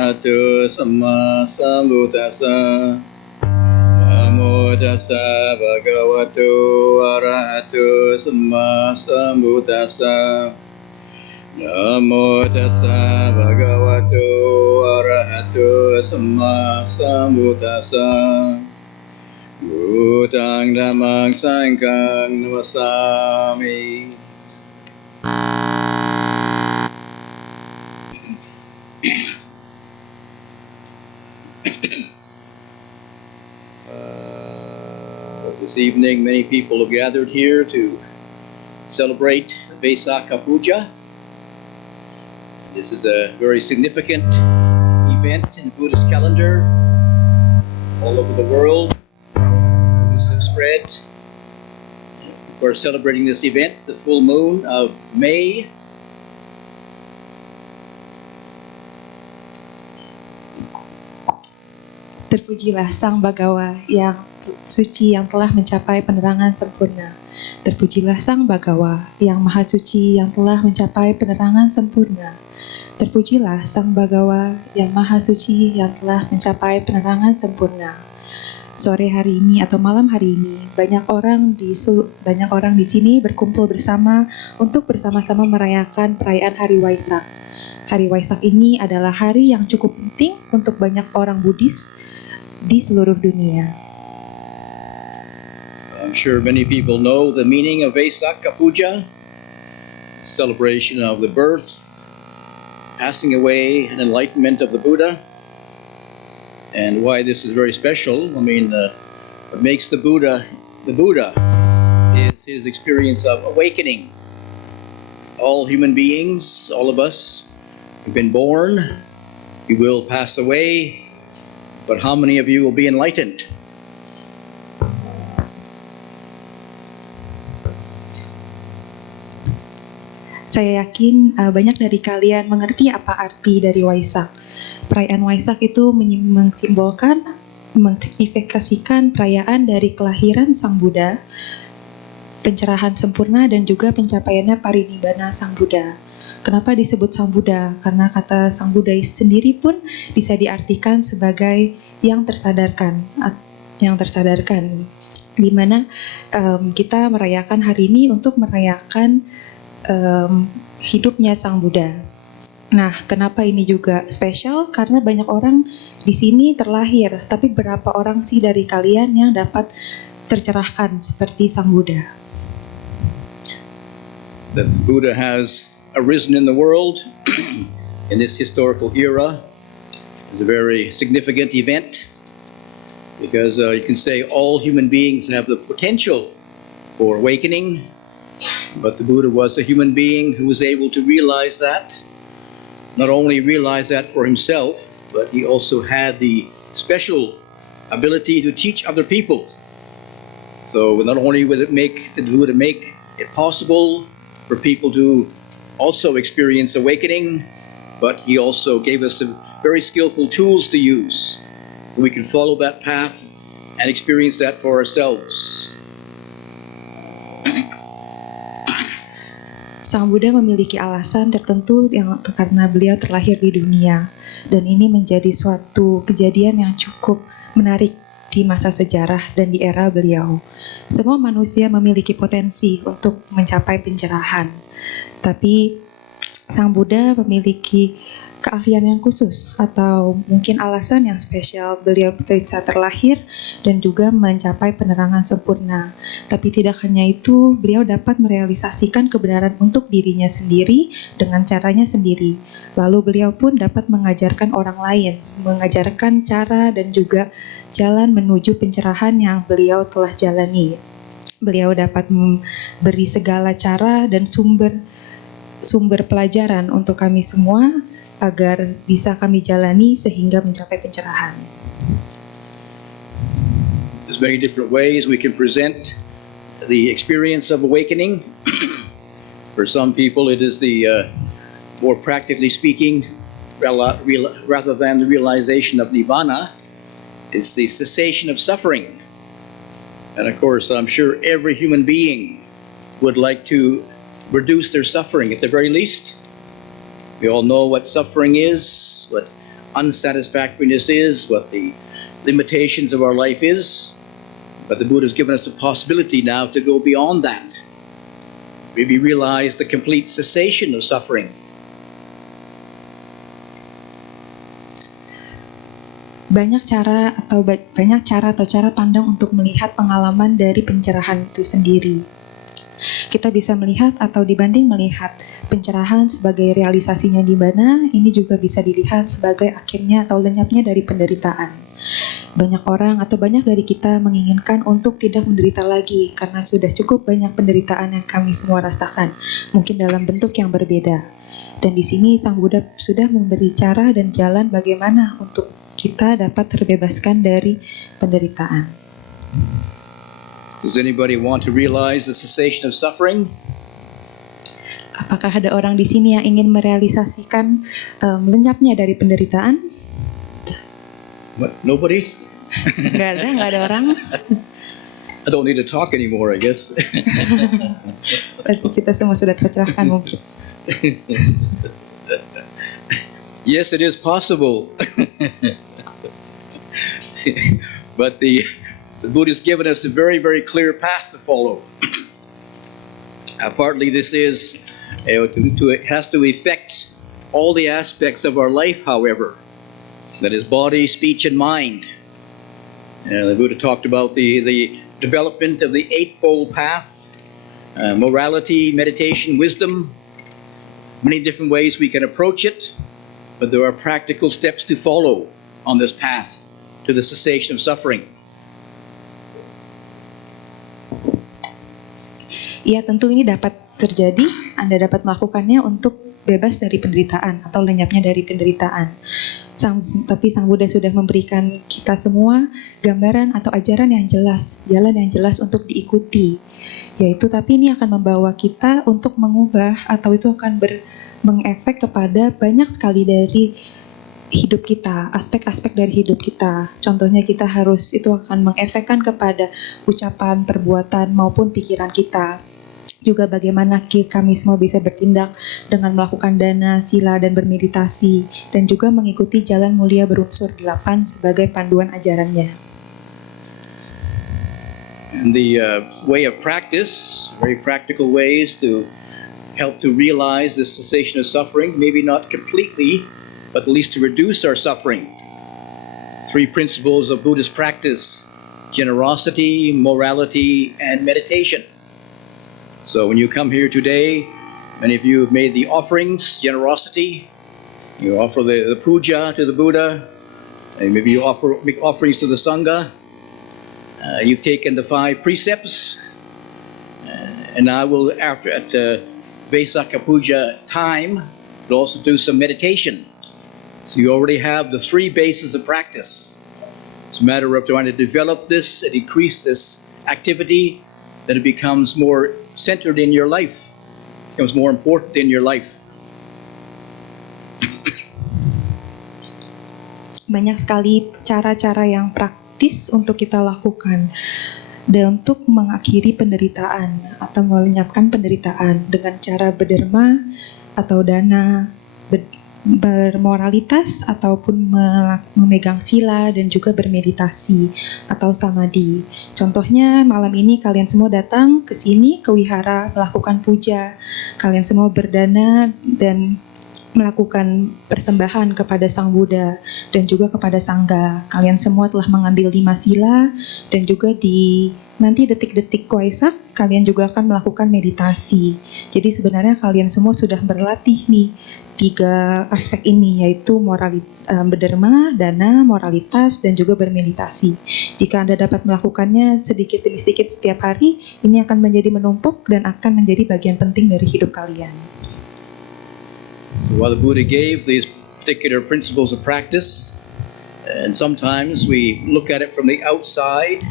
Arahato Samma Sambuddhassa. Namo tassa bhagavato arahato samma sambuddhassa. Namo tassa bhagavato arahato samma sambuddhassa. Buddhang dhammang sanghang namasami. This evening, many people have gathered here to celebrate Vaisakha Puja. This is a very significant event in the Buddhist calendar. All over the world, Buddhists have spread. We're celebrating this event, the full moon of May. Terpujilah Sang Bhagawa yang suci yang telah mencapai penerangan sempurna. Terpujilah Sang Bhagawa yang maha suci yang telah mencapai penerangan sempurna. Terpujilah Sang Bhagawa yang maha suci yang telah mencapai penerangan sempurna. Sore hari ini atau malam hari ini, banyak orang di sini berkumpul bersama untuk bersama-sama merayakan perayaan Hari Waisak. Hari Waisak ini adalah hari yang cukup penting untuk banyak orang Buddhis di seluruh dunia. I'm sure many people know the meaning of Vaisakha Puja, celebration of the birth, passing away, and enlightenment of the Buddha, and why this is very special. I mean, what makes the Buddha is his experience of awakening. All human beings, all of us, have been born, we will pass away, but how many of you will be enlightened? Saya yakin banyak dari kalian mengerti apa arti dari Waisak. Perayaan Waisak itu mengsignifikasikan perayaan dari kelahiran Sang Buddha, pencerahan sempurna dan juga pencapaiannya parinibbana Sang Buddha. Kenapa disebut Sang Buddha? Karena kata Sang Buddha sendiri pun bisa diartikan sebagai yang tersadarkan, di mana kita merayakan hari ini untuk merayakan hidupnya Sang Buddha. Nah, kenapa ini juga spesial? Karena banyak orang di sini terlahir, tapi berapa orang sih dari kalian yang dapat tercerahkan seperti Sang Buddha? That the Buddha has arisen in the world in this historical era is a very significant event because you can say all human beings have the potential for awakening, but the Buddha was a human being who was able to realize that, not only realize that for himself, but he also had the special ability to teach other people. So not only did the Buddha make it possible for people to also experience awakening, but he also gave us some very skillful tools to use. We can follow that path and experience that for ourselves. Sang Buddha memiliki alasan tertentu yang karena beliau terlahir di dunia, dan ini menjadi suatu kejadian yang cukup menarik di masa sejarah dan di era beliau. Semua manusia memiliki potensi untuk mencapai pencerahan, tapi Sang Buddha memiliki keahlian yang khusus atau mungkin alasan yang spesial. Beliau bisa terlahir dan juga mencapai penerangan sempurna. Tapi tidak hanya itu, beliau dapat merealisasikan kebenaran untuk dirinya sendiri dengan caranya sendiri. Lalu beliau pun dapat mengajarkan orang lain, mengajarkan cara dan juga jalan menuju pencerahan yang beliau telah jalani. Beliau dapat memberi segala cara dan sumber pelajaran untuk kami semua agar bisa kami jalani sehingga mencapai pencerahan. There's many different ways we can present the experience of awakening. For some people it is the more practically speaking, rather than the realization of Nibbana, is the cessation of suffering. And of course, I'm sure every human being would like to reduce their suffering at the very least. We all know what suffering is, but unsatisfactoriness is, what the limitations of our life is. But the Buddha has given us the possibility now to go beyond that. Maybe realize the complete cessation of suffering. Banyak cara atau cara pandang untuk melihat pengalaman dari pencerahan itu sendiri. Kita bisa melihat atau dibanding melihat pencerahan sebagai realisasinya di mana, ini juga bisa dilihat sebagai akhirnya atau lenyapnya dari penderitaan. Banyak orang atau banyak dari kita menginginkan untuk tidak menderita lagi karena sudah cukup banyak penderitaan yang kami semua rasakan, mungkin dalam bentuk yang berbeda. Dan di sini Sang Buddha sudah memberi cara dan jalan bagaimana untuk kita dapat terbebaskan dari penderitaan. Does anybody want to realize the cessation of suffering? Apakah ada orang di sini yang ingin merealisasikan lenyapnya dari penderitaan? What? Nobody? Nggak ada orang. I don't need to talk anymore, I guess. Berarti kita semua sudah tercerahkan mungkin. Yes, it is possible. But the Buddha has given us a very, very clear path to follow. Partly this is, it has to affect all the aspects of our life, however. That is body, speech, and mind. The Buddha talked about the development of the Eightfold Path, morality, meditation, wisdom. Many different ways we can approach it, but there are practical steps to follow on this path to the cessation of suffering. Ya, tentu ini dapat terjadi, Anda dapat melakukannya untuk bebas dari penderitaan atau lenyapnya dari penderitaan. Tapi Sang Buddha sudah memberikan kita semua gambaran atau ajaran yang jelas, jalan yang jelas untuk diikuti. Yaitu tapi ini akan membawa kita untuk mengubah atau itu akan mengefek kepada banyak sekali dari hidup kita, aspek-aspek dari hidup kita. Contohnya itu akan mengefekkan kepada ucapan, perbuatan maupun pikiran kita. Juga bagaimana kami semua bisa bertindak dengan melakukan dana, sila, dan bermeditasi, dan juga mengikuti jalan mulia berunsur 8 sebagai panduan ajarannya. And the way of practice, very practical ways to help to realize the cessation of suffering, maybe not completely, but at least to reduce our suffering. 3 principles of Buddhist practice: generosity, morality, and meditation. So when you come here today, many of you have made the offerings, generosity. You offer the puja to the Buddha. And maybe you make offerings to the Sangha. You've taken the 5 precepts. And I will, at Vaisakha Puja time, will also do some meditation. So you already have the 3 bases of practice. It's a matter of trying to develop this and increase this activity, that it becomes more centered in your life, becomes more important in your life. Banyak sekali cara-cara yang praktis untuk kita lakukan dan untuk mengakhiri penderitaan atau melenyapkan penderitaan dengan cara berderma atau dana, bermoralitas ataupun memegang sila dan juga bermeditasi atau samadhi. Contohnya malam ini kalian semua datang ke sini ke wihara melakukan puja. Kalian semua berdana dan melakukan persembahan kepada Sang Buddha dan juga kepada Sangha. Kalian semua telah mengambil 5 sila dan juga di nanti detik-detik Waisak kalian juga akan melakukan meditasi. Jadi sebenarnya kalian semua sudah berlatih nih 3 aspek ini, yaitu berderma, dana, moralitas, dan juga bermeditasi. Jika Anda dapat melakukannya sedikit demi sedikit setiap hari, ini akan menjadi menumpuk dan akan menjadi bagian penting dari hidup kalian. So while the Buddha gave these particular principles of practice, and sometimes we look at it from the outside,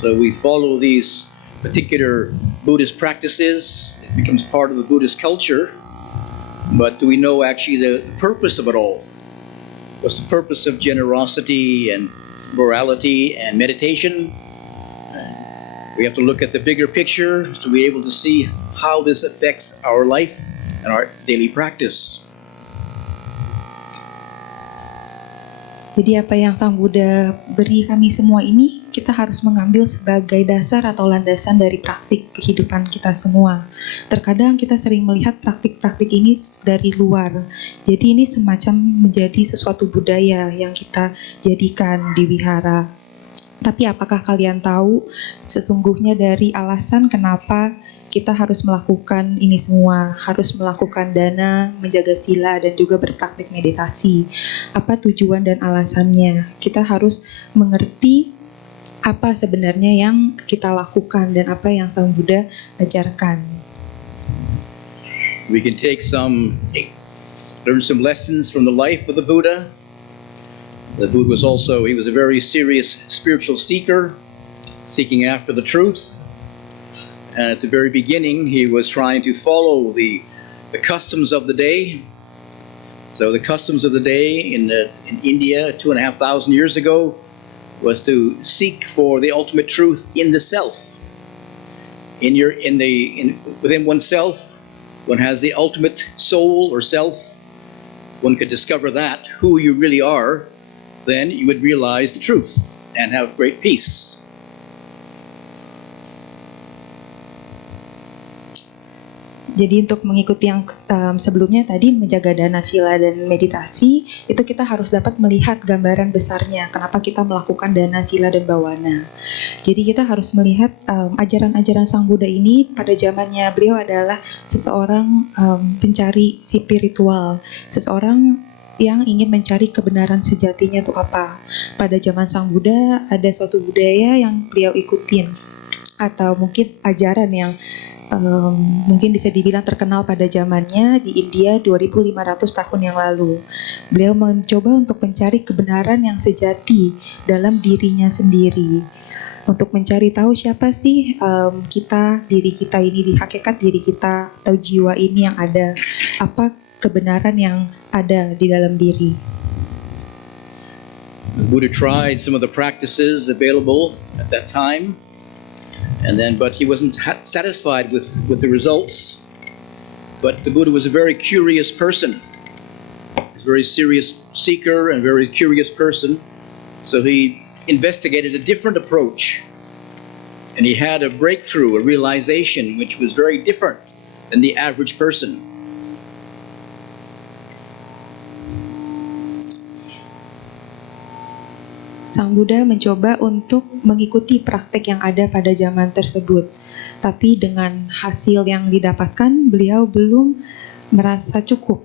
so we follow these particular Buddhist practices, it becomes part of the Buddhist culture, but do we know actually the purpose of it all? What's the purpose of generosity and morality and meditation? We have to look at the bigger picture to be able to see how this affects our life and our daily practice. Jadi apa yang Sang Buddha beri kami semua ini, kita harus mengambil sebagai dasar atau landasan dari praktik kehidupan kita semua. Terkadang kita sering melihat praktik-praktik ini dari luar. Jadi ini semacam menjadi sesuatu budaya yang kita jadikan di wihara. Tapi apakah kalian tahu sesungguhnya dari alasan kenapa kita harus melakukan ini semua, harus melakukan dana, menjaga sila, dan juga berpraktik meditasi? Apa tujuan dan alasannya? Kita harus mengerti apa sebenarnya yang kita lakukan dan apa yang Sang Buddha ajarkan. We can learn some lessons from the life of the Buddha. The Buddha was a very serious spiritual seeker, seeking after the truth. And at the very beginning, he was trying to follow the customs of the day. So the customs of the day in India 2,500 years ago was to seek for the ultimate truth in the self. Within oneself, one has the ultimate soul or self. One could discover that, who you really are. Then you would realize the truth and have great peace. Jadi untuk mengikuti yang sebelumnya tadi, menjaga dana sila dan meditasi, itu kita harus dapat melihat gambaran besarnya kenapa kita melakukan dana sila dan bawana. Jadi kita harus melihat ajaran-ajaran Sang Buddha ini pada zamannya beliau adalah seseorang pencari spiritual, seseorang yang ingin mencari kebenaran sejatinya itu apa. Pada zaman Sang Buddha ada suatu budaya yang beliau ikutin, atau mungkin ajaran yang mungkin bisa dibilang terkenal pada zamannya di India 2500 tahun yang lalu. Beliau mencoba untuk mencari kebenaran yang sejati dalam dirinya sendiri, untuk mencari tahu siapa sih diri kita ini, di hakikat diri kita atau jiwa ini yang ada, apa kebenaran yang ada di dalam diri. The Buddha tried some of the practices available at that time. But he wasn't satisfied with the results. But the Buddha was a very curious person. He's a very serious seeker and very curious person. So he investigated a different approach. And he had a breakthrough, a realization, which was very different than the average person. Sang Buddha mencoba untuk mengikuti praktek yang ada pada zaman tersebut. Tapi dengan hasil yang didapatkan, beliau belum merasa cukup.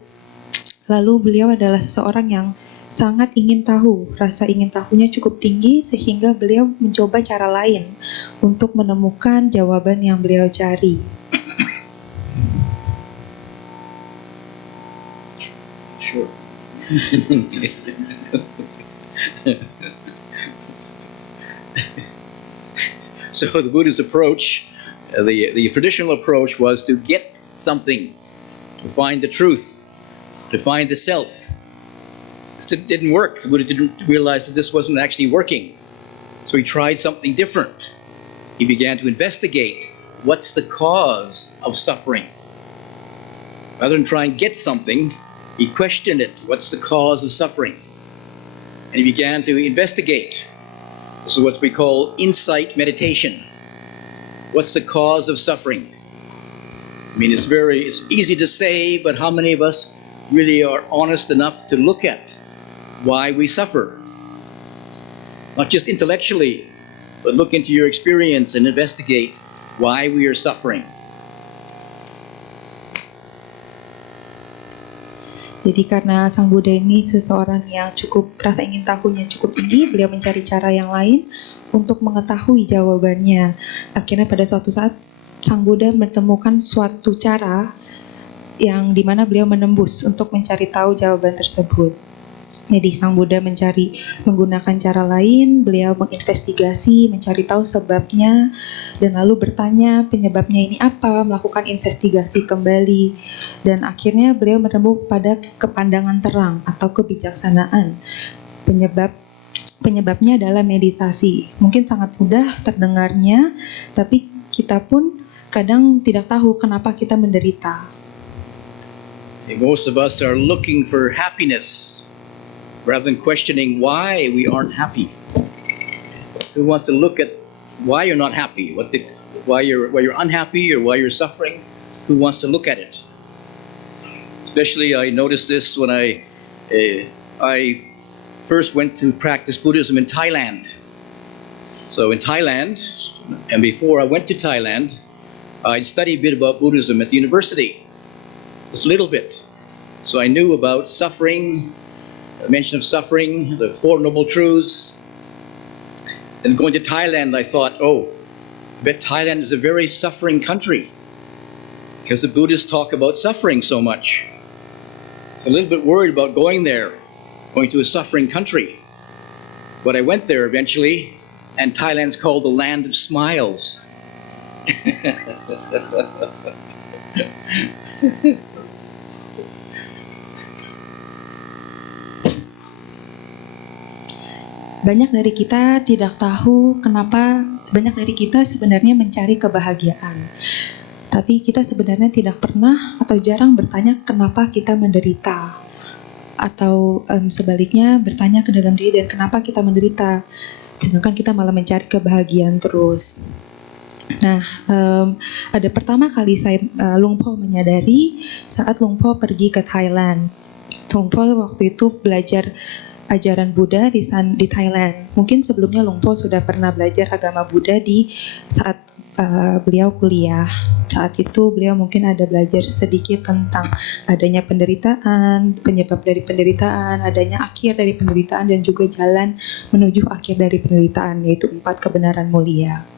Lalu beliau adalah seseorang yang sangat ingin tahu. Rasa ingin tahunya cukup tinggi sehingga beliau mencoba cara lain untuk menemukan jawaban yang beliau cari. Sure. So the Buddha's approach, the traditional approach, was to get something, to find the truth, to find the self. This didn't work. The Buddha didn't realize that this wasn't actually working. So he tried something different. He began to investigate what's the cause of suffering. Rather than try and get something, he questioned it. What's the cause of suffering? And he began to investigate. This is what we call insight meditation. What's the cause of suffering? I mean, it's easy to say, but how many of us really are honest enough to look at why we suffer? Not just intellectually, but look into your experience and investigate why we are suffering. Jadi karena Sang Buddha ini seseorang yang rasa ingin tahunya cukup tinggi, beliau mencari cara yang lain untuk mengetahui jawabannya. Akhirnya pada suatu saat Sang Buddha menemukan suatu cara yang dimana beliau menembus untuk mencari tahu jawaban tersebut. Jadi Sang Buddha menggunakan cara lain, beliau menginvestigasi, mencari tahu sebabnya, dan lalu bertanya penyebabnya ini apa, melakukan investigasi kembali, dan akhirnya beliau menemukan pada kepandangan terang atau kebijaksanaan. Penyebabnya adalah meditasi. Mungkin sangat mudah terdengarnya, tapi kita pun kadang tidak tahu kenapa kita menderita. Most of us are looking for happiness. rather than questioning why we aren't happy. Who wants to look at why you're not happy, why you're unhappy or why you're suffering? Who wants to look at it? Especially, I noticed this when I first went to practice Buddhism in Thailand. So in Thailand, and before I went to Thailand, I studied a bit about Buddhism at the university, just a little bit. So I knew about suffering, the mention of suffering, the Four Noble Truths. Then going to Thailand, I thought, oh, I bet Thailand is a very suffering country because the Buddhists talk about suffering so much. So a little bit worried about going there, going to a suffering country. But I went there eventually, and Thailand's called the land of smiles. Banyak dari kita tidak tahu kenapa banyak dari kita sebenarnya mencari kebahagiaan. Tapi kita sebenarnya tidak pernah atau jarang bertanya kenapa kita menderita. Atau sebaliknya bertanya ke dalam diri dan kenapa kita menderita. Sedangkan kita malah mencari kebahagiaan terus. Nah, ada pertama kali Luang Por menyadari saat Luang Por pergi ke Thailand. Luang Por waktu itu belajar ajaran Buddha di Thailand. Mungkin sebelumnya Luang Por sudah pernah belajar agama Buddha di saat beliau kuliah. Saat itu beliau mungkin ada belajar sedikit tentang adanya penderitaan, penyebab dari penderitaan, adanya akhir dari penderitaan, dan juga jalan menuju akhir dari penderitaan, yaitu 4 kebenaran mulia.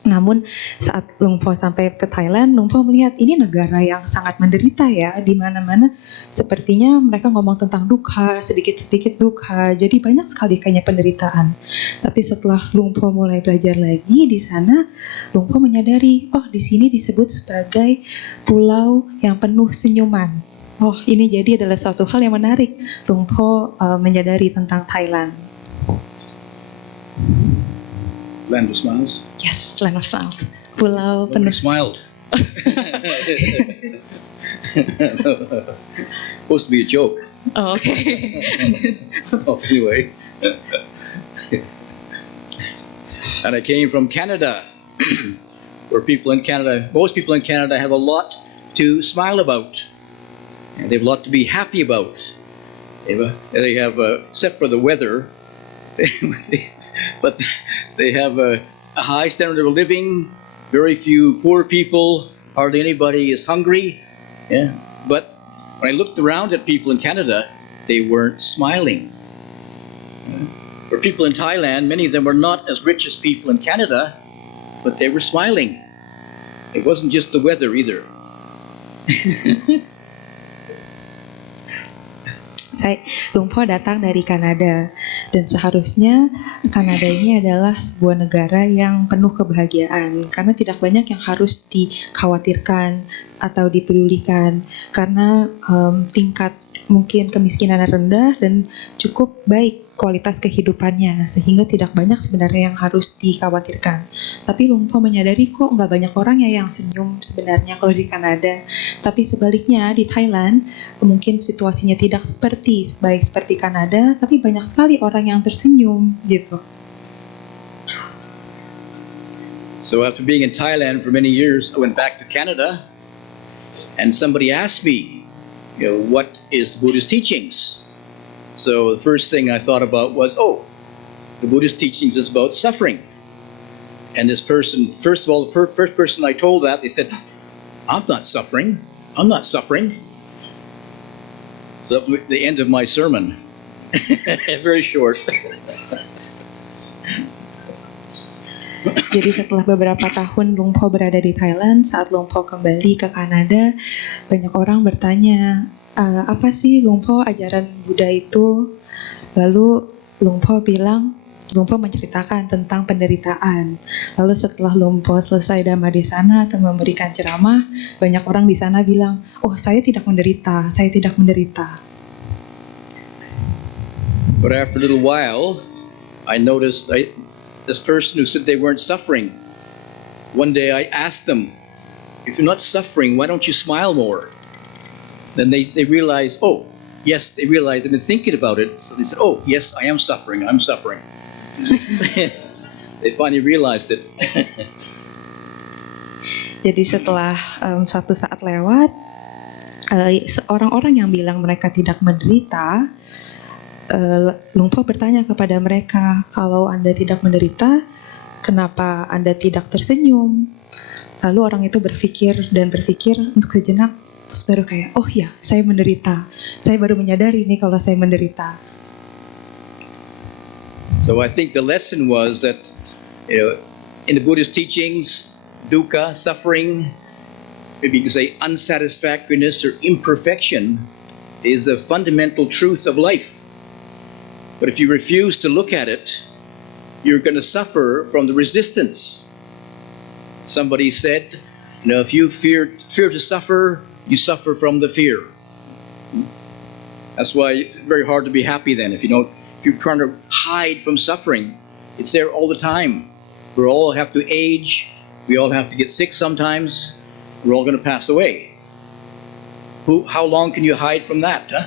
Namun saat Luang Por sampai ke Thailand, Luang Por melihat ini negara yang sangat menderita ya, di mana-mana sepertinya mereka ngomong tentang dukkha, sedikit-sedikit dukkha, jadi banyak sekali kayaknya penderitaan. Tapi setelah Luang Por mulai belajar lagi di sana, Luang Por menyadari, oh di sini disebut sebagai pulau yang penuh senyuman. Oh ini jadi adalah suatu hal yang menarik. Luang Por menyadari tentang Thailand. Land of smiles. Yes, land of smiles. Pulau Nobody penuh. smiled. Supposed to be a joke. Oh, okay. Oh, anyway. And I came from Canada, where most people in Canada have a lot to smile about. And they have a lot to be happy about. They have except for the weather, but they have a high standard of living, very few poor people, hardly anybody is hungry. Yeah. But when I looked around at people in Canada, they weren't smiling. For people in Thailand, many of them were not as rich as people in Canada, but they were smiling. It wasn't just the weather either. Luang Por datang dari Kanada, dan seharusnya Kanada ini adalah sebuah negara yang penuh kebahagiaan karena tidak banyak yang harus dikhawatirkan atau dipedulikan karena tingkat mungkin kemiskinan rendah dan cukup baik kualitas kehidupannya sehingga tidak banyak sebenarnya yang harus dikhawatirkan. Tapi Luang Por menyadari kok nggak banyak orang ya yang senyum sebenarnya kalau di Kanada. Tapi sebaliknya di Thailand mungkin situasinya tidak baik seperti Kanada, tapi banyak sekali orang yang tersenyum gitu. So after being in Thailand for many years, I went back to Canada, and somebody asked me, what is the Buddhist teachings? So the first thing I thought about was, the Buddhist teachings is about suffering. And this person, first of all, the first person I told that, they said, I'm not suffering. I'm not suffering. So that was the end of my sermon. Very short. Jadi setelah beberapa tahun Luang Por berada di Thailand, saat Luang Por kembali ke Kanada, banyak orang bertanya, apa sih Luang Por ajaran Buddha itu? Lalu Luang Por menceritakan tentang penderitaan. Lalu setelah Luang Por selesai dhamma di sana atau memberikan ceramah, banyak orang di sana bilang, oh saya tidak menderita. But after a little while, I noticed this person who said they weren't suffering. One day I asked them, if you're not suffering, why don't you smile more? Then they realized, yes, they realized they've been thinking about it. So they said, oh, yes, I am suffering. I'm suffering. They finally realized it. Jadi setelah suatu saat lewat, orang-orang yang bilang mereka tidak menderita, Lung Po bertanya kepada mereka, kalau Anda tidak menderita, kenapa Anda tidak tersenyum? Lalu orang itu berpikir untuk sejenak, terus baru kayak, oh ya, saya menderita. Saya baru menyadari nih kalau saya menderita. So I think the lesson was that, in the Buddhist teachings, dukkha, suffering, maybe you could say unsatisfactoriness or imperfection, is a fundamental truth of life. But if you refuse to look at it, you're going to suffer from the resistance. Somebody said, if you fear to suffer, you suffer from the fear. That's why it's very hard to be happy then. If you're trying to hide from suffering, it's there all the time. We all have to age. We all have to get sick sometimes. We're all going to pass away. How long can you hide from that? Huh?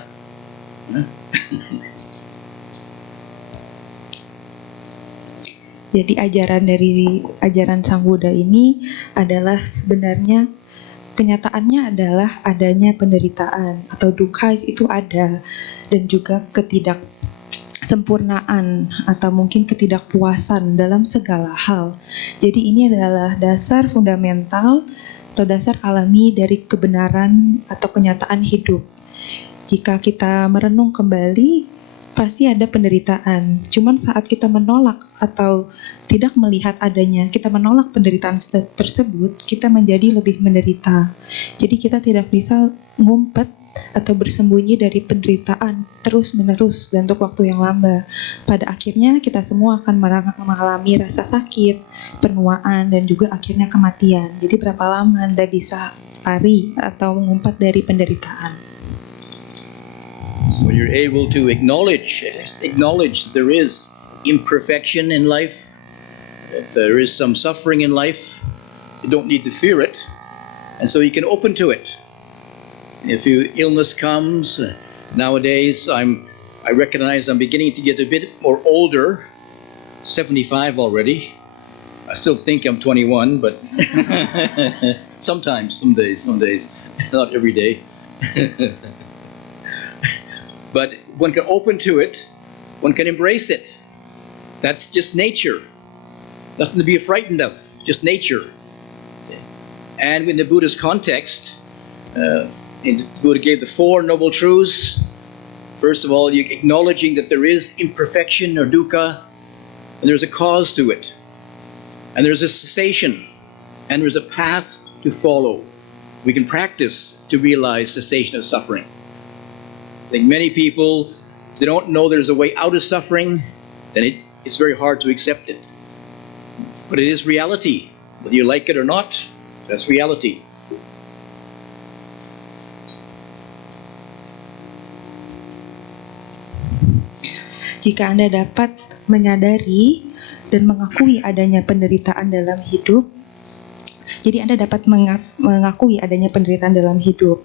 Jadi ajaran Sang Buddha ini adalah sebenarnya kenyataannya adalah adanya penderitaan atau dukkha itu ada, dan juga ketidaksempurnaan atau mungkin ketidakpuasan dalam segala hal. Jadi ini adalah dasar fundamental atau dasar alami dari kebenaran atau kenyataan hidup. Jika kita merenung kembali, pasti ada penderitaan. Cuman saat kita menolak atau tidak melihat adanya, kita menolak penderitaan tersebut, kita menjadi lebih menderita. Jadi kita tidak bisa ngumpet atau bersembunyi dari penderitaan terus-menerus dan untuk waktu yang lama. Pada akhirnya kita semua akan mengalami rasa sakit, penuaan, dan juga akhirnya kematian. Jadi berapa lama Anda bisa lari atau mengumpat dari penderitaan? When you're able to acknowledge that there is imperfection in life, that there is some suffering in life, you don't need to fear it, and so you can open to it. If illness comes, nowadays I recognize I'm beginning to get a bit more older, 75 already. I still think I'm 21, but sometimes, some days, not every day. But one can open to it, one can embrace it. That's just nature. Nothing to be frightened of, just nature. And in the Buddhist context, the Buddha gave the Four Noble Truths. First of all, you're acknowledging that there is imperfection or dukkha, and there's a cause to it. And there's a cessation, and there's a path to follow. We can practice to realize cessation of suffering. I think many people, they don't know there's a way out of suffering, then it's very hard to accept it. But it is reality. Whether you like it or not, that's reality. Jika Anda dapat menyadari dan mengakui adanya penderitaan dalam hidup, jadi Anda dapat mengakui adanya penderitaan dalam hidup.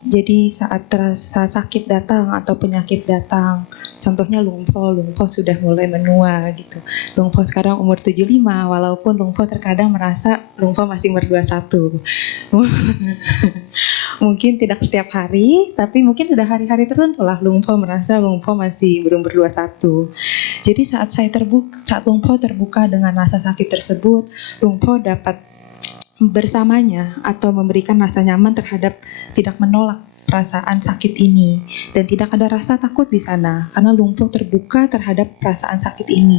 Jadi saat terasa sakit datang atau penyakit datang, contohnya Lung Po sudah mulai menua gitu. Lung Po sekarang umur 75, walaupun Lung Po terkadang merasa Lung Po masih umur 21. Mungkin tidak setiap hari, tapi mungkin ada hari-hari tertentu lah Lung Po merasa Lung Po masih berumur 21. Jadi saat Lung Po terbuka dengan rasa sakit tersebut, Lung Po dapat bersamanya atau memberikan rasa nyaman terhadap tidak menolak perasaan sakit ini, dan tidak ada rasa takut di sana karena Lung Po terbuka terhadap perasaan sakit ini.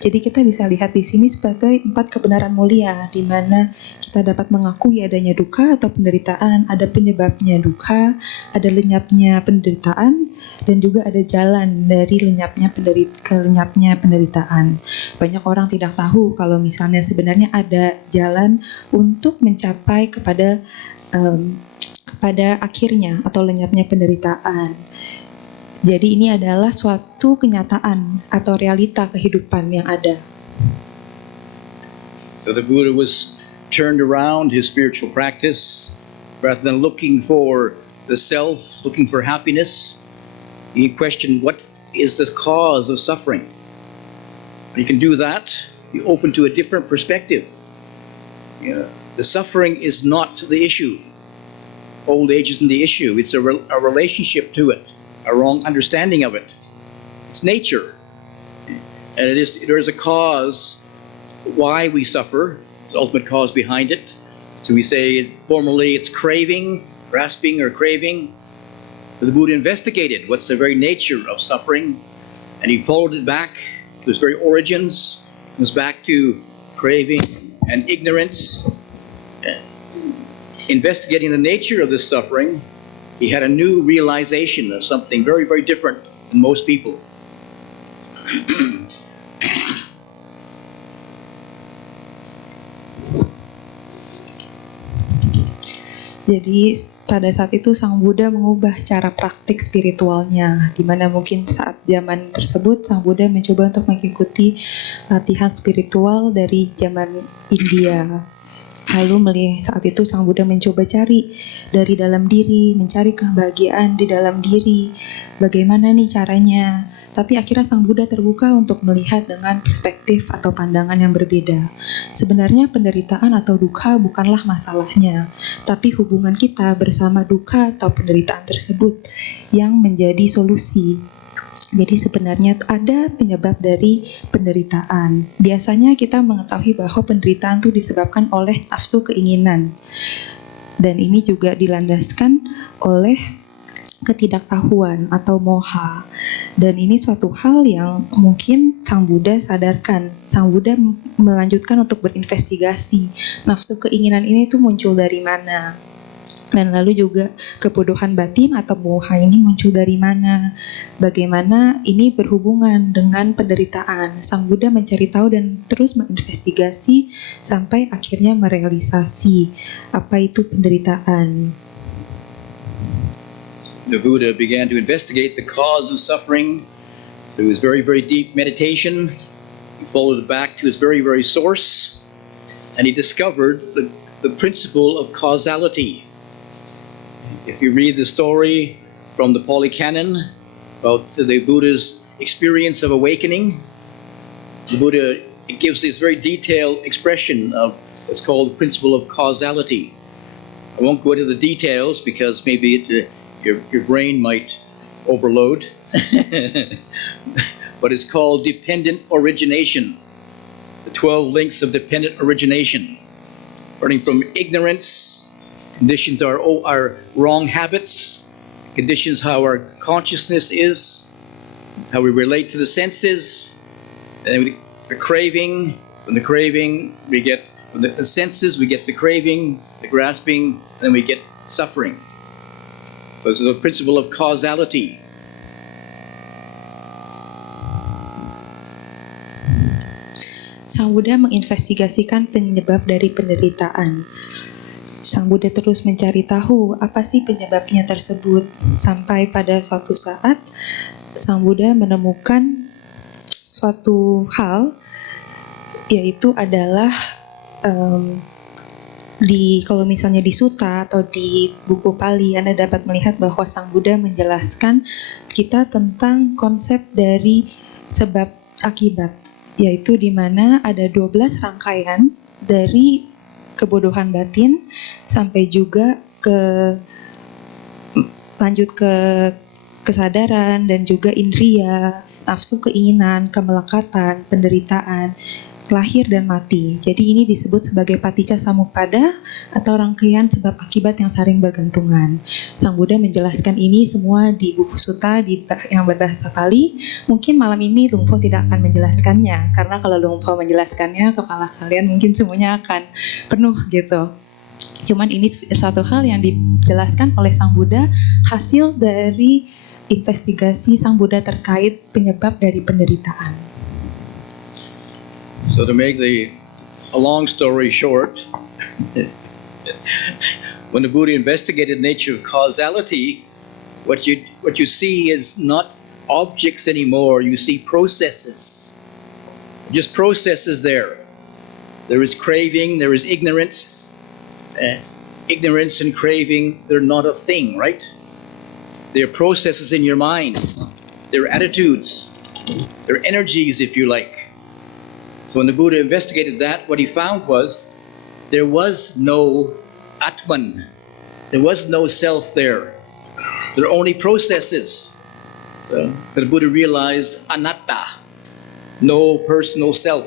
Jadi kita bisa lihat di sini sebagai 4 kebenaran mulia, di mana kita dapat mengakui adanya dukkha atau penderitaan, ada penyebabnya dukkha, ada lenyapnya penderitaan, dan juga ada jalan dari lenyapnya penderitaan. Banyak orang tidak tahu kalau misalnya sebenarnya ada jalan untuk mencapai kepada akhirnya atau lenyapnya penderitaan. Jadi ini adalah suatu kenyataan atau realita kehidupan yang ada. So the Buddha was turned around his spiritual practice, rather than looking for the self, looking for happiness, you question what is the cause of suffering. When you can do that, you open to a different perspective. The suffering is not the issue. Old age isn't the issue. It's a relationship to it, a wrong understanding of it. It's nature. And there is a cause why we suffer, the ultimate cause behind it. So we say formally it's craving, grasping or craving. The Buddha investigated what's the very nature of suffering, and he followed it back to its very origins. It was back to craving and ignorance. Investigating the nature of this suffering, he had a new realization of something very, very different than most people. Jadi pada saat itu Sang Buddha mengubah cara praktik spiritualnya, di mana mungkin saat zaman tersebut Sang Buddha mencoba untuk mengikuti latihan spiritual dari zaman India. Lalu saat itu Sang Buddha mencoba cari dari dalam diri, mencari kebahagiaan di dalam diri. Bagaimana nih caranya? Tapi akhirnya Sang Buddha terbuka untuk melihat dengan perspektif atau pandangan yang berbeda. Sebenarnya penderitaan atau duka bukanlah masalahnya, tapi hubungan kita bersama duka atau penderitaan tersebut yang menjadi solusi. Jadi sebenarnya ada penyebab dari penderitaan. Biasanya kita mengetahui bahwa penderitaan itu disebabkan oleh nafsu keinginan. Dan ini juga dilandaskan oleh ketidaktahuan atau moha. Dan ini suatu hal yang mungkin Sang Buddha sadarkan. Sang Buddha melanjutkan untuk berinvestigasi. Nafsu keinginan ini tuh muncul dari mana? Dan lalu juga kebodohan batin atau moha ini muncul dari mana? Bagaimana ini berhubungan dengan penderitaan? Sang Buddha mencari tahu dan terus menginvestigasi sampai akhirnya merealisasi apa itu penderitaan. The Buddha began to investigate the cause of suffering through his very, very deep meditation. He followed it back to his very, very source, and he discovered the principle of causality. If you read the story from the Pali Canon about the Buddha's experience of awakening, the Buddha gives this very detailed expression of what's called the principle of causality. I won't go into the details because maybe your brain might overload, but it's called dependent origination, the 12 links of dependent origination, starting from ignorance. Conditions are wrong habits, conditions how our consciousness is, how we relate to the senses, and the craving. From the craving, we get from the senses, we get the craving, the grasping, and then we get suffering. So this is the principle of causality. Sang Buddha menginvestigasikan penyebab dari penderitaan. Sang Buddha terus mencari tahu apa sih penyebabnya tersebut, sampai pada suatu saat Sang Buddha menemukan suatu hal, yaitu adalah kalau misalnya di Sutta atau di buku Pali, Anda dapat melihat bahwa Sang Buddha menjelaskan kita tentang konsep dari sebab akibat, yaitu di mana ada 12 rangkaian dari kebodohan batin sampai juga lanjut ke kesadaran dan juga indria, nafsu keinginan, kemelekatan, penderitaan, lahir dan mati. Jadi ini disebut sebagai paticca samuppada atau rangkaian sebab akibat yang saling bergantungan. Sang Buddha menjelaskan ini semua di buku Sutta yang berbahasa Pali. Mungkin malam ini Luang Por tidak akan menjelaskannya, karena kalau Luang Por menjelaskannya, kepala kalian mungkin semuanya akan penuh gitu. Cuman ini suatu hal yang dijelaskan oleh Sang Buddha, hasil dari investigasi Sang Buddha terkait penyebab dari penderitaan. So to make a long story short, when the Buddha investigated the nature of causality, what you see is not objects anymore. You see processes, just processes there. There is craving, there is ignorance, ignorance and craving, they're not a thing, right? They're processes in your mind. They're attitudes. They're energies, if you like. So when the Buddha investigated that, what he found was there was no Atman. There was no self there. There are only processes. So the Buddha realized anatta, no personal self.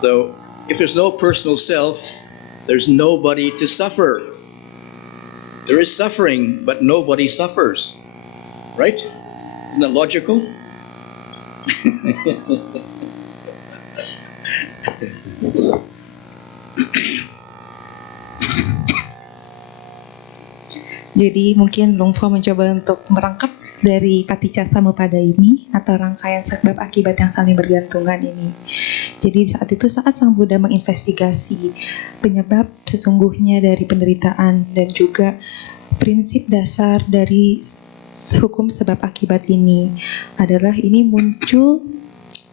So if there's no personal self, there's nobody to suffer. There is suffering, but nobody suffers. Right? Isn't that logical? Jadi mungkin Lung Fo mencoba untuk merangkap dari Paticca Samuppada ini atau rangkaian sebab akibat yang saling bergantungan ini. Jadi saat Sang Buddha menginvestigasi penyebab sesungguhnya dari penderitaan dan juga prinsip dasar dari hukum sebab akibat ini adalah ini muncul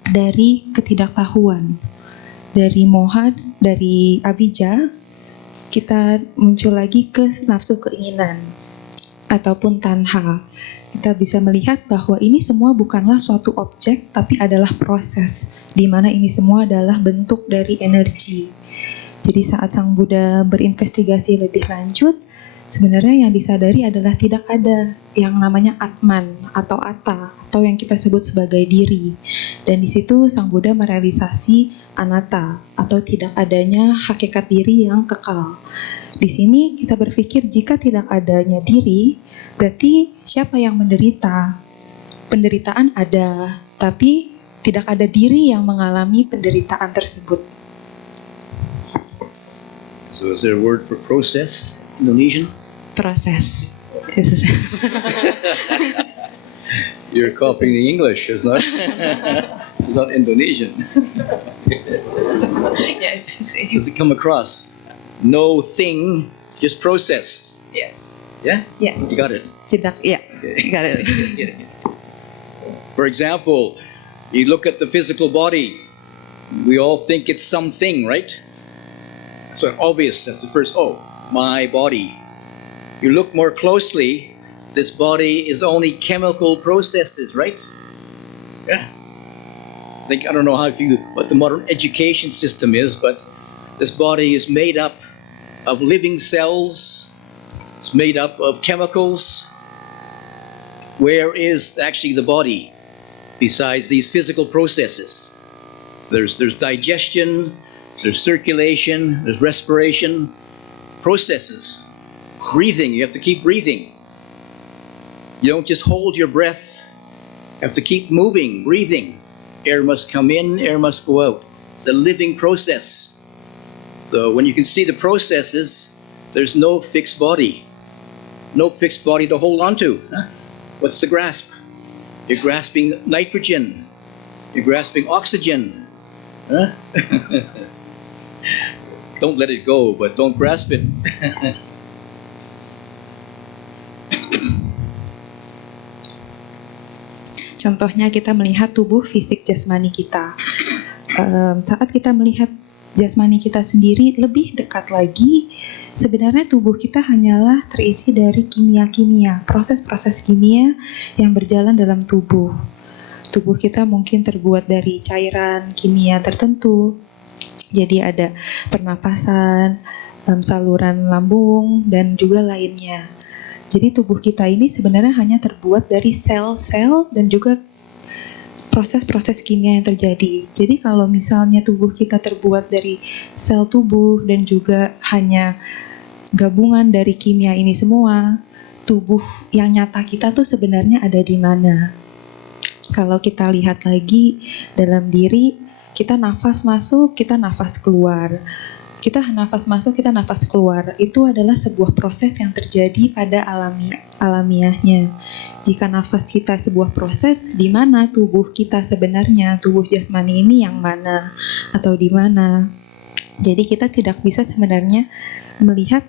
dari ketidaktahuan, dari moha, dari avijja, kita muncul lagi ke nafsu keinginan ataupun tanha. Kita bisa melihat bahwa ini semua bukanlah suatu objek, tapi adalah proses, di mana ini semua adalah bentuk dari energi. Jadi saat Sang Buddha berinvestigasi lebih lanjut, sebenarnya yang disadari adalah tidak ada yang namanya Atman atau Atta atau yang kita sebut sebagai diri. Dan di situ Sang Buddha merealisasi anatta atau tidak adanya hakikat diri yang kekal. Di sini kita berpikir jika tidak adanya diri, berarti siapa yang menderita? Penderitaan ada, tapi tidak ada diri yang mengalami penderitaan tersebut. So is there a word for process, Indonesian? Proses. You're copying the English, it's not Indonesian. Yes. Does it come across? No thing, just process. Yes. Yeah? Yeah. You got it. Tidak, ya. Got it. For example, you look at the physical body. We all think it's something, right? So obvious, that's the first, oh, my body. You look more closely, this body is only chemical processes, right? Yeah. I don't know what the modern education system is, but this body is made up of living cells. It's made up of chemicals. Where is actually the body besides these physical processes? There's digestion, there's circulation, there's respiration, processes. Breathing, you have to keep breathing. You don't just hold your breath. You have to keep moving, breathing. Air must come in, air must go out. It's a living process. So when you can see the processes, there's no fixed body. No fixed body to hold on to. Huh? What's the grasp? You're grasping nitrogen. You're grasping oxygen. Huh? Don't let it go, but don't grasp it. Contohnya kita melihat tubuh fisik jasmani kita. Saat kita melihat jasmani kita sendiri lebih dekat lagi, sebenarnya tubuh kita hanyalah terisi dari kimia-kimia, proses-proses kimia yang berjalan dalam tubuh. Tubuh kita mungkin terbuat dari cairan kimia tertentu. Jadi ada pernapasan, saluran lambung, dan juga lainnya. Jadi tubuh kita ini sebenarnya hanya terbuat dari sel-sel dan juga proses-proses kimia yang terjadi. Jadi kalau misalnya tubuh kita terbuat dari sel tubuh dan juga hanya gabungan dari kimia ini semua, tubuh yang nyata kita tuh sebenarnya ada di mana? Kalau kita lihat lagi dalam diri, kita nafas masuk, kita nafas keluar. Kita nafas masuk, kita nafas keluar. Itu adalah sebuah proses yang terjadi pada alamiahnya. Jika nafas kita sebuah proses, di mana tubuh kita sebenarnya, tubuh jasmani ini yang mana atau di mana? Jadi kita tidak bisa sebenarnya melihat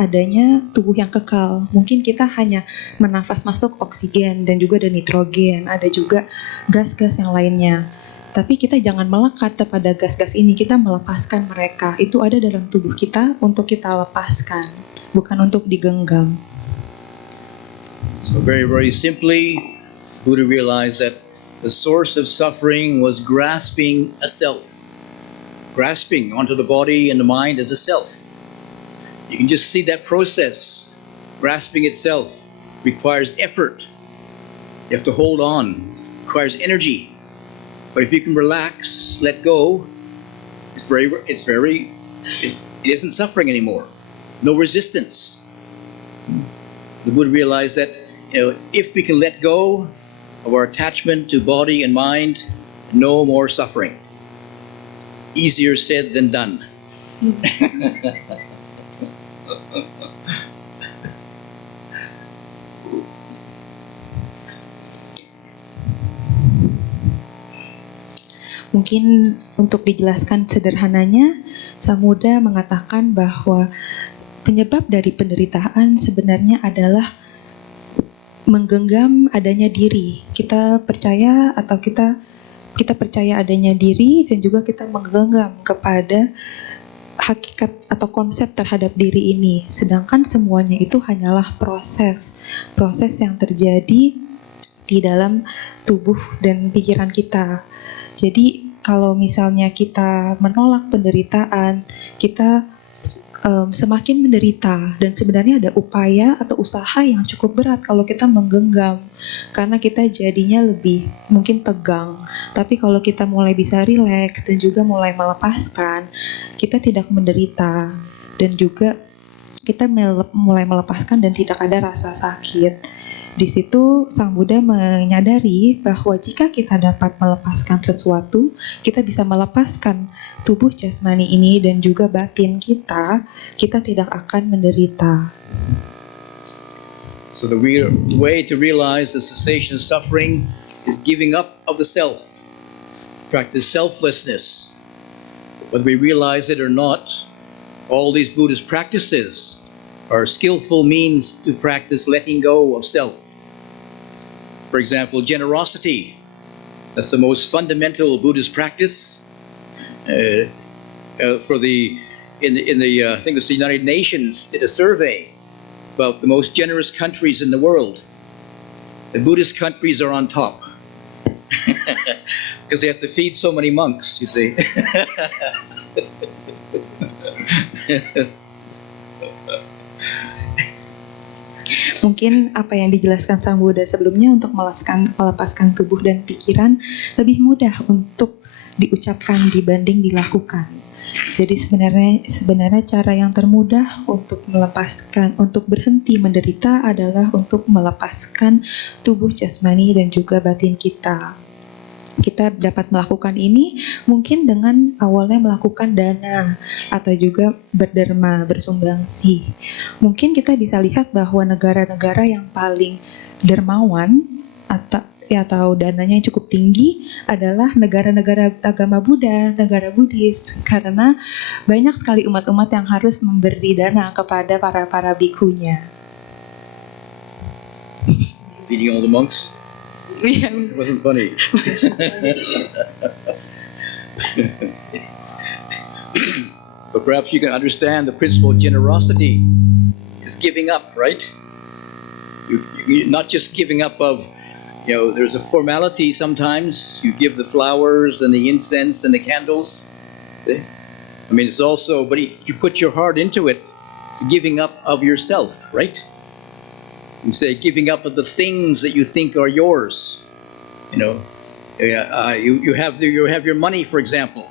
adanya tubuh yang kekal. Mungkin kita hanya menafas masuk oksigen dan juga ada nitrogen, ada juga gas-gas yang lainnya. Tapi kita jangan melekat pada gas-gas ini, kita melepaskan mereka. Itu ada dalam tubuh kita untuk kita lepaskan, bukan untuk digenggam. So very, very simply, Buddha realized that the source of suffering was grasping a self, grasping onto the body and the mind as a self. You can just see that process. Grasping itself requires effort. You have to hold on. It requires energy. But if you can relax, let go, it isn't suffering anymore. No resistance. The Buddha realized that if we can let go of our attachment to body and mind, no more suffering. Easier said than done. Mungkin untuk dijelaskan sederhananya, Sang Buddha mengatakan bahwa penyebab dari penderitaan sebenarnya adalah menggenggam adanya diri. Kita percaya atau kita percaya adanya diri dan juga kita menggenggam kepada hakikat atau konsep terhadap diri ini. Sedangkan semuanya itu hanyalah proses yang terjadi di dalam tubuh dan pikiran kita. Jadi kalau misalnya kita menolak penderitaan, kita semakin menderita, dan sebenarnya ada upaya atau usaha yang cukup berat kalau kita menggenggam, karena kita jadinya lebih mungkin tegang. Tapi kalau kita mulai bisa rileks dan juga mulai melepaskan, kita tidak menderita, dan juga kita mulai melepaskan dan tidak ada rasa sakit. Di situ Sang Buddha menyadari bahwa jika kita dapat melepaskan sesuatu, kita bisa melepaskan tubuh jasmani ini dan juga batin kita tidak akan menderita. So the way to realize the cessation of suffering is giving up of the self. Practice selflessness. Whether we realize it or not, all these Buddhist practices are skillful means to practice letting go of self. For example, generosity. That's the most fundamental Buddhist practice. I think it was the United Nations did a survey about the most generous countries in the world. The Buddhist countries are on top because they have to feed so many monks, you see. Mungkin apa yang dijelaskan Sang Buddha sebelumnya untuk melepaskan tubuh dan pikiran lebih mudah untuk diucapkan dibanding dilakukan. Jadi sebenarnya cara yang termudah untuk berhenti menderita adalah untuk melepaskan tubuh jasmani dan juga batin kita. Kita dapat melakukan ini mungkin dengan awalnya melakukan dana atau juga berderma, bersumbangsi. Mungkin kita bisa lihat bahwa negara-negara yang paling dermawan atau dananya yang cukup tinggi adalah negara-negara agama Buddha, negara Buddhis, karena banyak sekali umat-umat yang harus memberi dana kepada para bikunya. Feeding all the monks? It wasn't funny. But perhaps you can understand the principle of generosity is giving up, right? You're not just giving up of, there's a formality sometimes. You give the flowers and the incense and the candles. It's also, but if you put your heart into it, it's giving up of yourself, right? You say giving up of the things that you think are yours. You have your money, for example.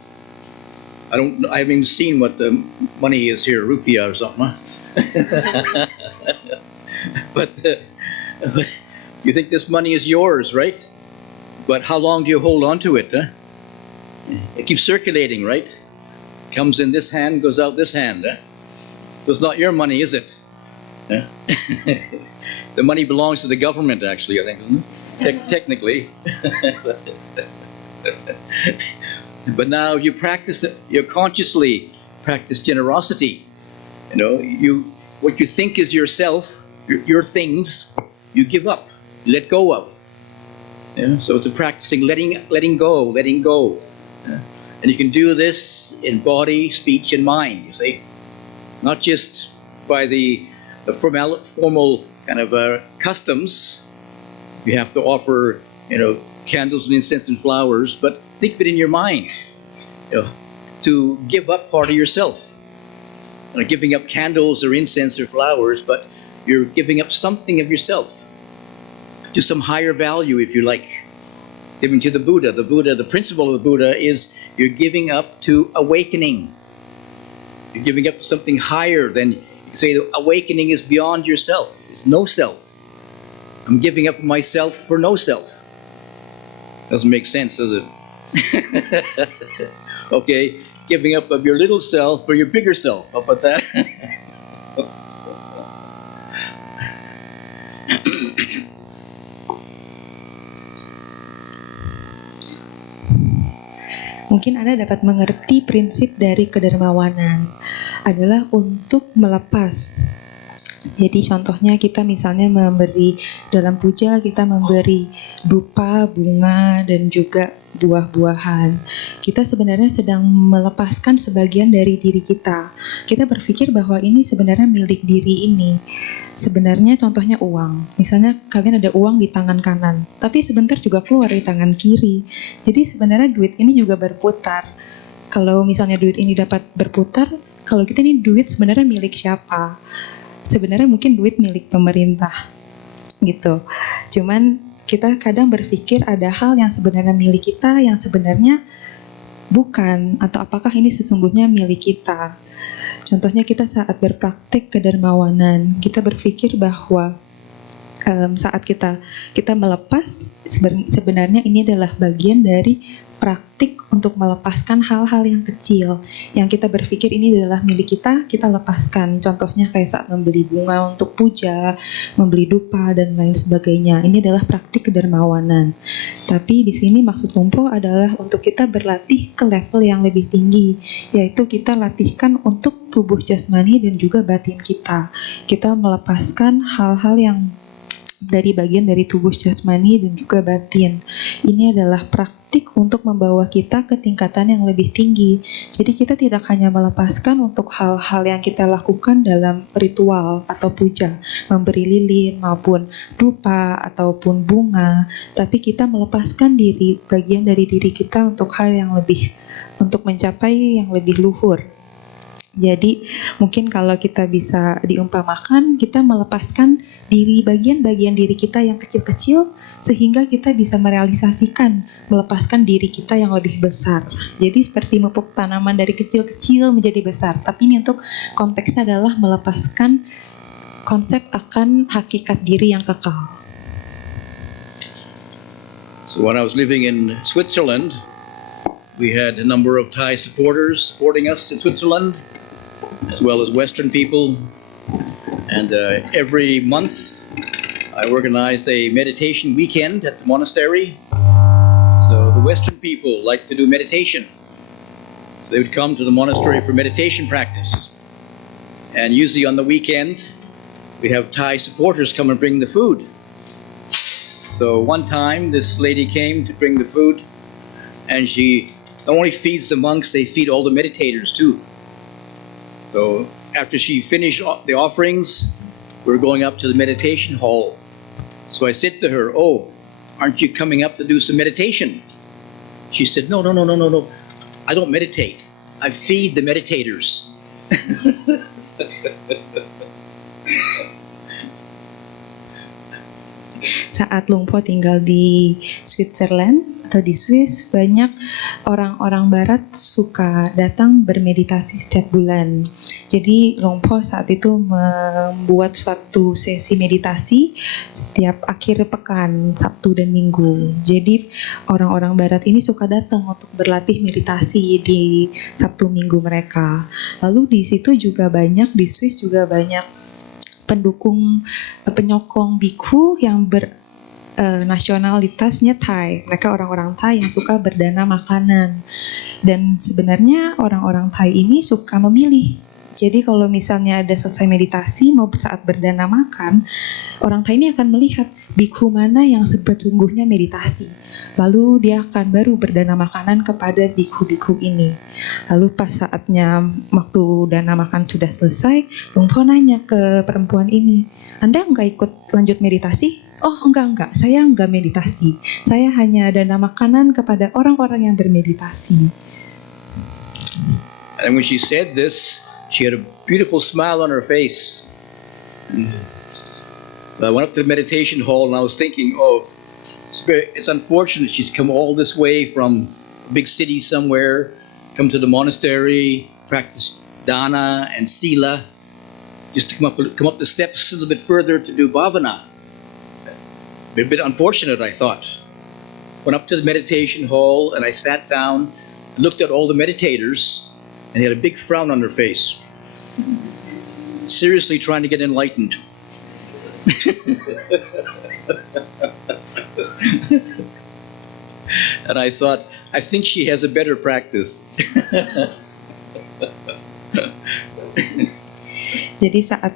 I haven't even seen what the money is here, rupiah or something. Huh? But you think this money is yours, right? But how long do you hold on to it? Huh? It keeps circulating, right? Comes in this hand, goes out this hand. Huh? So it's not your money, is it? Huh? The money belongs to the government, actually, I think, isn't it? Technically. But now you consciously practice generosity. What you think is yourself, your things, you give up, let go of. Yeah? So it's a practicing letting go. Yeah? And you can do this in body, speech, and mind. You see, not just by the formal kind of customs. You have to offer, candles and incense and flowers, but think of it in your mind. To give up part of yourself. Giving up candles or incense or flowers, but you're giving up something of yourself to some higher value, if you like. Giving to the Buddha. The principle of the Buddha is you're giving up to awakening. You're giving up to something higher than, you can say, the awakening is beyond yourself. It's no self. I'm giving up myself for no self. Doesn't make sense, does it? Okay, giving up of your little self for your bigger self. How about that? Mungkin Anda dapat mengerti prinsip dari kedermawanan adalah untuk melepas. Jadi contohnya kita misalnya memberi dalam puja, kita memberi dupa, bunga, dan juga buah-buahan. Kita sebenarnya sedang melepaskan sebagian dari diri kita. Kita berpikir bahwa ini sebenarnya milik diri ini. Sebenarnya contohnya uang. Misalnya kalian ada uang di tangan kanan, tapi sebentar juga keluar di tangan kiri. Jadi sebenarnya duit ini juga berputar. Kalau misalnya duit ini dapat berputar, kalau kita ini duit sebenarnya milik siapa? Sebenarnya mungkin duit milik pemerintah gitu. Cuman kita kadang berpikir ada hal yang sebenarnya milik kita yang sebenarnya bukan, atau apakah ini sesungguhnya milik kita. Contohnya kita saat berpraktik kedermawanan, kita berpikir bahwa saat kita melepas, sebenarnya ini adalah bagian dari praktik untuk melepaskan hal-hal yang kecil yang kita berpikir ini adalah milik kita, kita lepaskan. Contohnya kayak saat membeli bunga untuk puja, membeli dupa, dan lain sebagainya. Ini adalah praktik kedermawanan. Tapi di sini maksud Lumpo adalah untuk kita berlatih ke level yang lebih tinggi, yaitu kita latihkan untuk tubuh jasmani dan juga batin kita. Kita melepaskan hal-hal yang dari bagian dari tubuh jasmani dan juga batin. Ini adalah praktik untuk membawa kita ke tingkatan yang lebih tinggi. Jadi kita tidak hanya melepaskan untuk hal-hal yang kita lakukan dalam ritual atau puja, memberi lilin maupun dupa ataupun bunga, tapi kita melepaskan bagian dari diri kita untuk hal yang lebih, untuk mencapai yang lebih luhur. Jadi mungkin kalau kita bisa diumpamakan, kita melepaskan bagian-bagian diri kita yang kecil-kecil sehingga kita bisa merealisasikan, melepaskan diri kita yang lebih besar. Jadi seperti memupuk tanaman dari kecil-kecil menjadi besar. Tapi ini untuk konteksnya adalah melepaskan konsep akan hakikat diri yang kekal. So when I was living in Switzerland, we had a number of Thai supporters supporting us in Switzerland, as well as Western people. And every month I organized a meditation weekend at the monastery. So the Western people like to do meditation. So they would come to the monastery for meditation practice. And usually on the weekend, we have Thai supporters come and bring the food. So one time this lady came to bring the food, and she not only feeds the monks, they feed all the meditators too. So after she finished the offerings, we're going up to the meditation hall. So I said to her, "Oh, aren't you coming up to do some meditation?" She said, No. I don't meditate. I feed the meditators." Saat Lumpo tinggal di Switzerland atau di Swiss, banyak orang-orang barat suka datang bermeditasi setiap bulan. Jadi Lumpo saat itu membuat suatu sesi meditasi setiap akhir pekan, Sabtu dan Minggu. Jadi orang-orang barat ini suka datang untuk berlatih meditasi di Sabtu Minggu mereka. Lalu di situ juga banyak, di Swiss juga banyak penyokong bikhu yang nasionalitasnya Thai. Mereka orang-orang Thai yang suka berdana makanan. Dan sebenarnya orang-orang Thai ini suka memilih Jadi kalau misalnya ada selesai meditasi mau saat berdana makan, orang Thai ini akan melihat bikhu mana yang sesungguhnya meditasi. Lalu dia akan baru berdana makanan kepada bikhu-bikhu ini. Lalu pas saatnya waktu dana makan sudah selesai, Lung Po nanya ke perempuan ini, Anda enggak ikut lanjut meditasi? Oh enggak, saya enggak meditasi. Saya hanya dana makanan kepada orang-orang yang bermeditasi. And when she said this, she had a beautiful smile on her face. So I went up to the meditation hall and I was thinking, oh, it's unfortunate she's come all this way from a big city somewhere, come to the monastery, practice dana and sila, just to come up the steps a little bit further to do bhavana. A bit unfortunate, I thought. Went up to the meditation hall and I sat down, looked at all the meditators, and they had a big frown on their face. Seriously trying to get enlightened. And I thought, I think she has a better practice. Jadi saat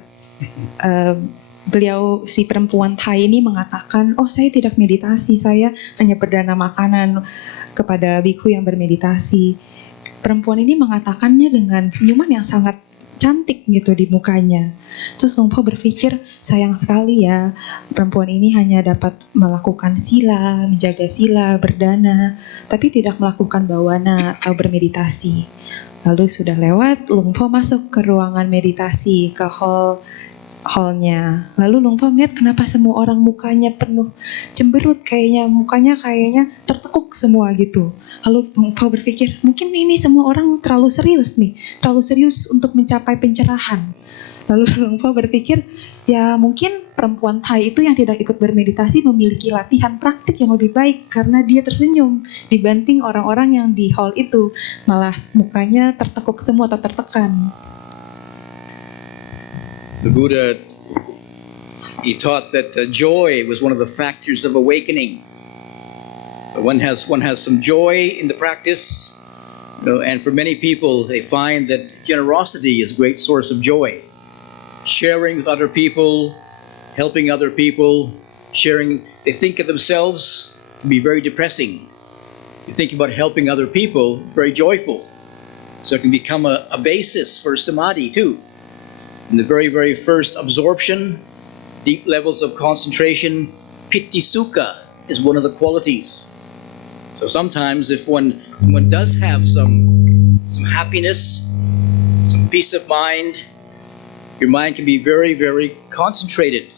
beliau si perempuan Thai ini mengatakan, oh saya tidak meditasi, saya hanya berdana makanan kepada bikhu yang bermeditasi. Perempuan ini mengatakannya dengan senyuman yang sangat cantik gitu di mukanya. Terus Lung Po berpikir, sayang sekali ya, perempuan ini hanya dapat melakukan sila, menjaga sila, berdana, tapi tidak melakukan bawana atau bermeditasi. Lalu sudah lewat, Lung Po masuk ke ruangan meditasi, ke hallnya. Lalu Lung Po melihat kenapa semua orang mukanya penuh cemberut, mukanya kayaknya tertekuk semua gitu. Lalu Lung Po berpikir, mungkin ini semua orang terlalu serius untuk mencapai pencerahan. Lalu Lung Po berpikir, ya mungkin perempuan Thai itu yang tidak ikut bermeditasi memiliki latihan praktik yang lebih baik karena dia tersenyum dibanding orang-orang yang di hall itu malah mukanya tertekuk semua atau tertekan. The Buddha, he taught that joy was one of the factors of awakening. One has some joy in the practice, and for many people, they find that generosity is a great source of joy. Sharing with other people, helping other people, sharing. They think of themselves can be very depressing. You think about helping other people, very joyful. So it can become a basis for samadhi too. In the very, very first absorption, deep levels of concentration, piti sukha is one of the qualities. So sometimes if one does have some happiness, some peace of mind, your mind can be very, very concentrated.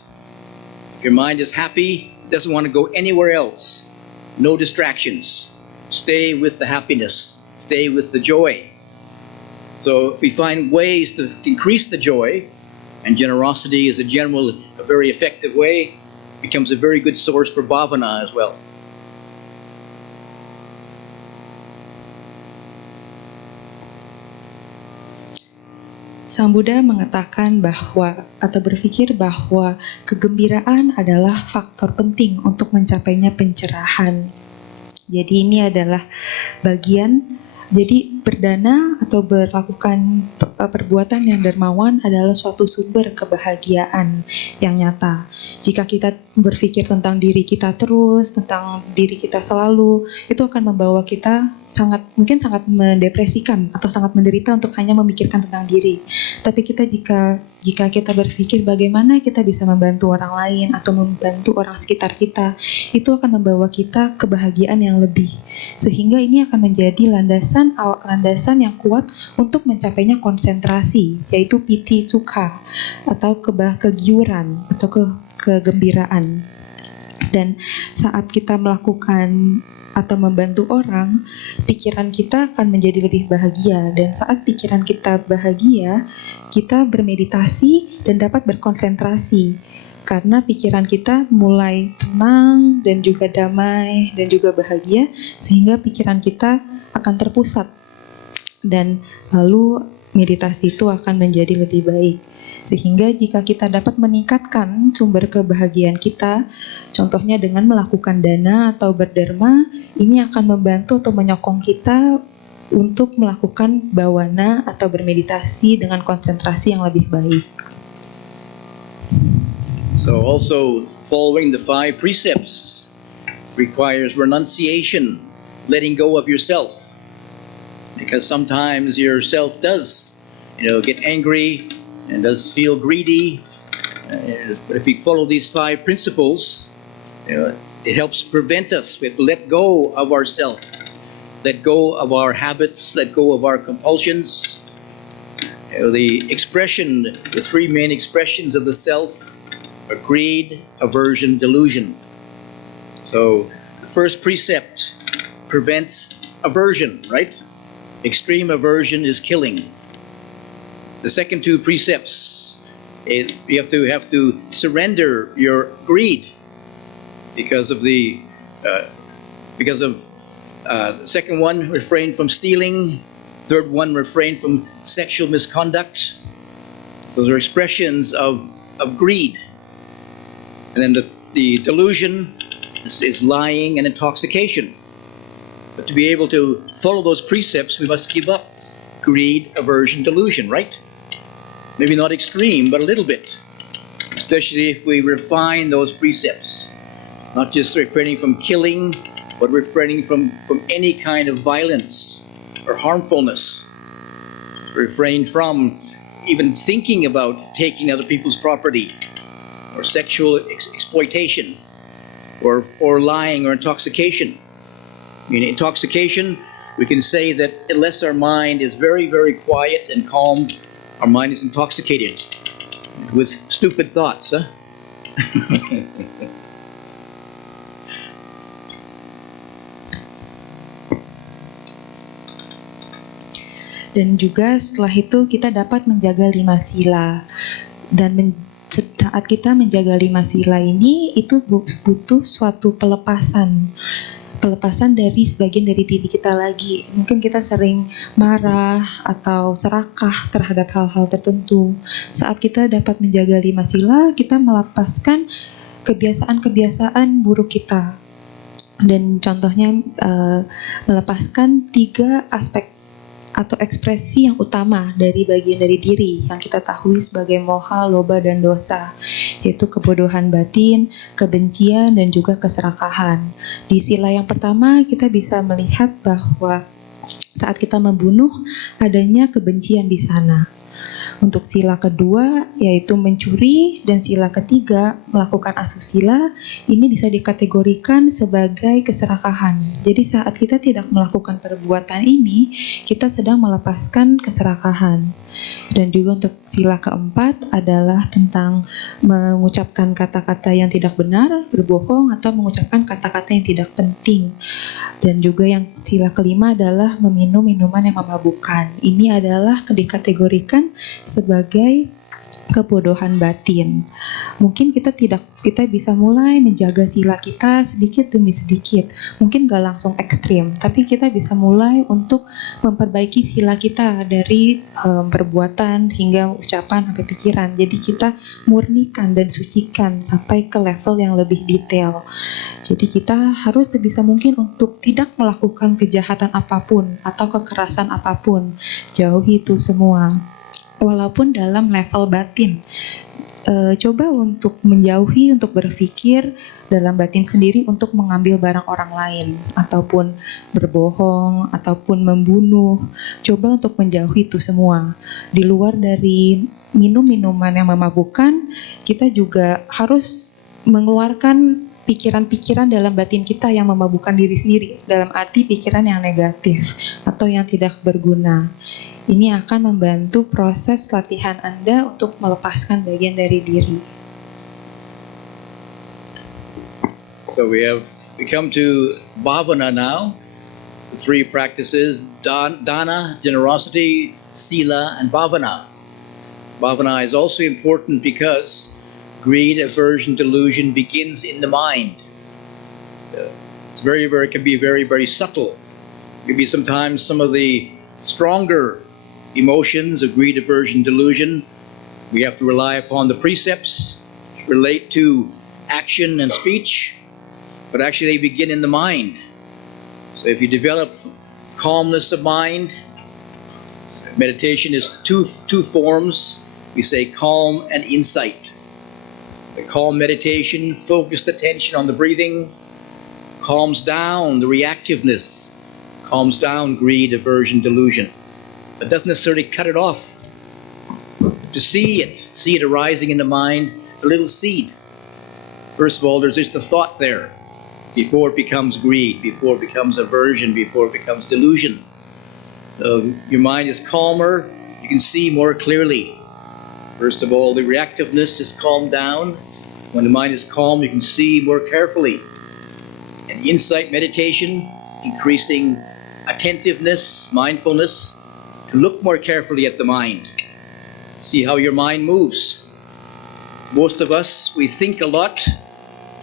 If your mind is happy, it doesn't want to go anywhere else. No distractions. Stay with the happiness. Stay with the joy. So if we find ways to increase the joy, and generosity is a very effective way, becomes a very good source for bhavana as well. Sang Buddha mengatakan bahwa atau berpikir bahwa kegembiraan adalah faktor penting untuk mencapainya pencerahan. Jadi ini adalah bagian, jadi berdana atau melakukan perbuatan yang dermawan adalah suatu sumber kebahagiaan yang nyata. Jika kita berpikir tentang diri kita terus, tentang diri kita selalu, itu akan membawa kita mungkin sangat mendepresikan atau sangat menderita untuk hanya memikirkan tentang diri. Tapi jika kita berpikir bagaimana kita bisa membantu orang lain atau membantu orang sekitar kita, itu akan membawa kita kebahagiaan yang lebih. Sehingga ini akan menjadi landasan yang kuat untuk mencapainya konsentrasi, yaitu piti sukha atau kegiuran atau kegembiraan. Dan saat kita melakukan atau membantu orang, pikiran kita akan menjadi lebih bahagia. Dan saat pikiran kita bahagia, kita bermeditasi dan dapat berkonsentrasi. Karena pikiran kita mulai tenang dan juga damai dan juga bahagia, sehingga pikiran kita akan terpusat. Dan lalu meditasi itu akan menjadi lebih baik. Sehingga jika kita dapat meningkatkan sumber kebahagiaan kita, contohnya dengan melakukan dana atau berdharma, ini akan membantu atau menyokong kita untuk melakukan bawana atau bermeditasi dengan konsentrasi yang lebih baik. So also following the 5 precepts requires renunciation, letting go of yourself. Because sometimes yourself does, get angry and does feel greedy. But if we follow these 5 principles, it helps prevent us. We have to let go of ourself, let go of our habits, let go of our compulsions. The 3 main expressions of the self are greed, aversion, delusion. So the first precept prevents aversion, right? Extreme aversion is killing. The second 2 precepts, you have to surrender your greed because of the second one, refrain from stealing. Third one, refrain from sexual misconduct. Those are expressions of greed. And then the delusion is lying and intoxication. But to be able to follow those precepts, we must give up greed, aversion, delusion, right? Maybe not extreme, but a little bit. Especially if we refine those precepts. Not just refraining from killing, but refraining from any kind of violence or harmfulness. Refrain from even thinking about taking other people's property, or sexual exploitation, or lying or intoxication. In intoxication, we can say that unless our mind is very, very quiet and calm, our mind is intoxicated with stupid thoughts. Dan juga setelah itu kita dapat menjaga 5 sila. Dan saat kita menjaga 5 sila ini, itu butuh suatu pelepasan dari sebagian dari diri kita lagi. Mungkin kita sering marah atau serakah terhadap hal-hal tertentu. Saat kita dapat menjaga 5 sila, kita melepaskan kebiasaan-kebiasaan buruk kita. Dan contohnya melepaskan 3 aspek atau ekspresi yang utama dari bagian dari diri yang kita tahu sebagai moha, loba, dan dosa, yaitu kebodohan batin, kebencian, dan juga keserakahan. Di sila yang pertama kita bisa melihat bahwa saat kita membunuh adanya kebencian di sana. Untuk sila kedua yaitu mencuri, dan sila ketiga melakukan asusila, ini bisa dikategorikan sebagai keserakahan. Jadi saat kita tidak melakukan perbuatan ini, kita sedang melepaskan keserakahan. Dan juga untuk sila keempat adalah tentang mengucapkan kata-kata yang tidak benar, berbohong, atau mengucapkan kata-kata yang tidak penting. Dan juga yang sila kelima adalah meminum minuman yang memabukkan. Ini adalah dikategorikan sebagai kebodohan batin. Mungkin kita bisa mulai menjaga sila kita sedikit demi sedikit. Mungkin gak langsung ekstrim, tapi kita bisa mulai untuk memperbaiki sila kita dari perbuatan hingga ucapan sampai pikiran. Jadi kita murnikan dan sucikan sampai ke level yang lebih detail. Jadi kita harus sebisa mungkin untuk tidak melakukan kejahatan apapun atau kekerasan apapun. Jauhi itu semua. Walaupun dalam level batin, coba untuk menjauhi, untuk berpikir dalam batin sendiri untuk mengambil barang orang lain, ataupun berbohong, ataupun membunuh. Coba untuk menjauhi itu semua. Di luar dari minum minuman yang memabukkan, kita juga harus mengeluarkan pikiran-pikiran dalam batin kita yang memabukkan diri sendiri, dalam arti pikiran yang negatif atau yang tidak berguna. Ini akan membantu proses latihan Anda untuk melepaskan bagian dari diri. So we come to bhavana now. The 3 practices: dana, generosity, sila, and bhavana. Bhavana is also important because greed, aversion, delusion begins in the mind. It can be very, very subtle. It can be sometimes some of the stronger emotions of greed, aversion, delusion. We have to rely upon the precepts which relate to action and speech, but actually they begin in the mind. So if you develop calmness of mind. Meditation is two forms. We say calm and insight. The calm meditation, focused attention on the breathing, calms down the reactiveness, calms down greed, aversion, delusion. But doesn't necessarily cut it off. To see it arising in the mind, it's a little seed. First of all, there's just a thought there before it becomes greed, before it becomes aversion, before it becomes delusion. So your mind is calmer, you can see more clearly. First of all, the reactiveness is calmed down. When the mind is calm, you can see more carefully. And insight meditation, increasing attentiveness, mindfulness, to look more carefully at the mind. See how your mind moves. Most of us, we think a lot.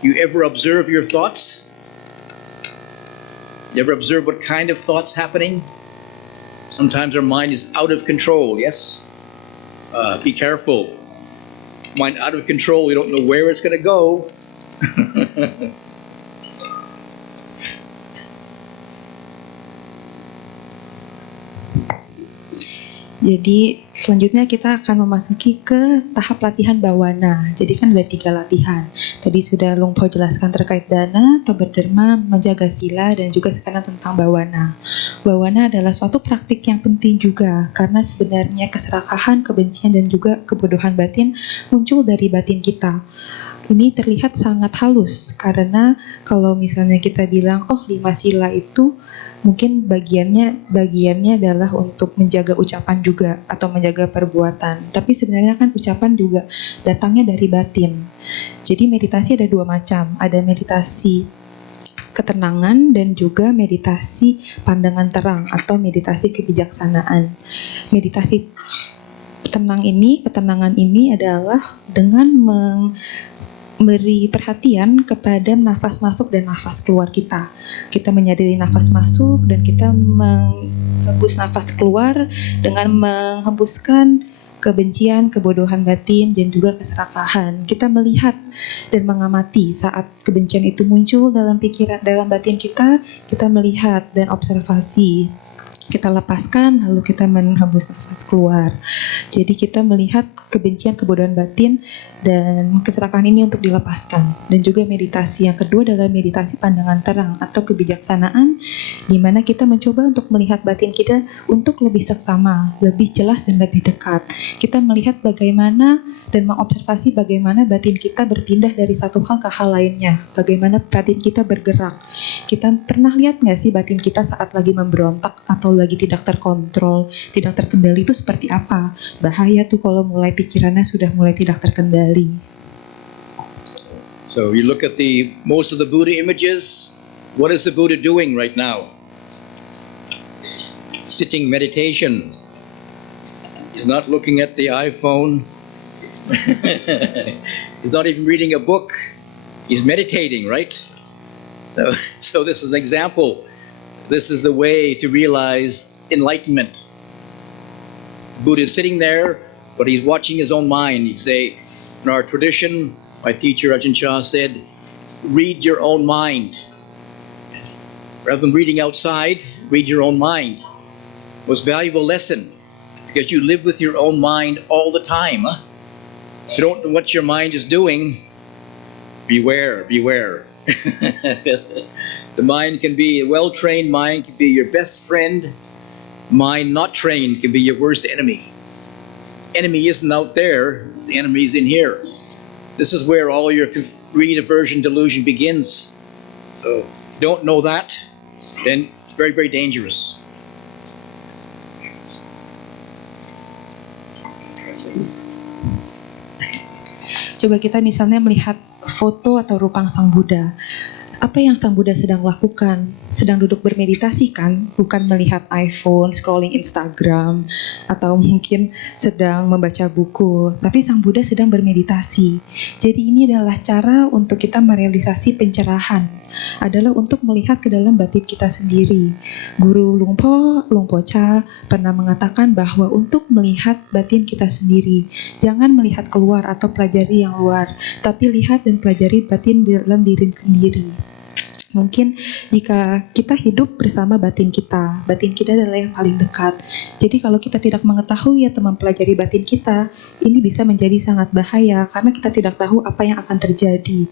You ever observe your thoughts? You ever observe what kind of thoughts happening? Sometimes our mind is out of control, yes? Be careful. Mind out of control, we don't know where it's going to go. Jadi selanjutnya kita akan memasuki ke tahap latihan bawana. Jadi kan ada 3 latihan. Tadi sudah Lung Po jelaskan terkait dana, atau berderma, menjaga sila, dan juga sekarang tentang bawana. Bawana adalah suatu praktik yang penting juga, karena sebenarnya keserakahan, kebencian, dan juga kebodohan batin muncul dari batin kita. Ini terlihat sangat halus, karena kalau misalnya kita bilang, 5 sila itu mungkin bagiannya adalah untuk menjaga ucapan juga atau menjaga perbuatan. Tapi sebenarnya kan ucapan juga datangnya dari batin. Jadi meditasi ada 2 macam. Ada meditasi ketenangan dan juga meditasi pandangan terang atau meditasi kebijaksanaan. Meditasi ketenangan ini adalah dengan memberi perhatian kepada nafas masuk dan nafas keluar kita. Kita menyadari nafas masuk dan kita menghembus nafas keluar dengan menghembuskan kebencian, kebodohan batin, dan juga keserakahan. Kita melihat dan mengamati saat kebencian itu muncul dalam pikiran, dalam batin kita melihat dan observasi. Kita lepaskan, lalu kita menghembus nafas keluar. Jadi kita melihat kebencian, kebodohan batin, dan keserakahan ini untuk dilepaskan. Dan juga meditasi yang kedua adalah meditasi pandangan terang atau kebijaksanaan, di mana kita mencoba untuk melihat batin kita untuk lebih seksama, lebih jelas dan lebih dekat. Kita melihat bagaimana dan mengobservasi bagaimana batin kita berpindah dari satu hal ke hal lainnya. Bagaimana batin kita bergerak. Kita pernah lihat nggak sih batin kita saat lagi memberontak atau lagi tidak terkontrol, tidak terkendali itu seperti apa? Bahaya tuh kalau mulai pikirannya sudah mulai tidak terkendali. So you look at most of the Buddha images. What is the Buddha doing right now? Sitting meditation. He's not looking at the iPhone. He's not even reading a book. He's meditating, right? So this is an example. This is the way to realize enlightenment. Buddha is sitting there, but he's watching his own mind. You say, in our tradition, my teacher Ajahn Chah said, read your own mind. Rather than reading outside, read your own mind. Most valuable lesson, because you live with your own mind all the time. Huh? If you don't know what your mind is doing, beware. The mind can be, a well-trained mind can be your best friend. Mind not trained can be your worst enemy. Enemy isn't out there, the enemy is in here. This is where all your greed, aversion, delusion begins. So, don't know that, then it's very, very dangerous. Coba kita misalnya melihat foto atau rupang Sang Buddha. Apa yang Sang Buddha sedang lakukan? Sedang duduk bermeditasi kan? Bukan melihat iPhone, scrolling Instagram, atau mungkin sedang membaca buku. Tapi Sang Buddha sedang bermeditasi. Jadi ini adalah cara untuk kita merealisasi pencerahan. Adalah untuk melihat ke dalam batin kita sendiri. Guru Lung Po Cha pernah mengatakan bahwa untuk melihat batin kita sendiri, jangan melihat keluar atau pelajari yang luar, tapi lihat dan pelajari batin dalam diri sendiri. Mungkin jika kita hidup bersama batin kita adalah yang paling dekat. Jadi kalau kita tidak mengetahui atau mempelajari batin kita, ini bisa menjadi sangat bahaya karena kita tidak tahu apa yang akan terjadi.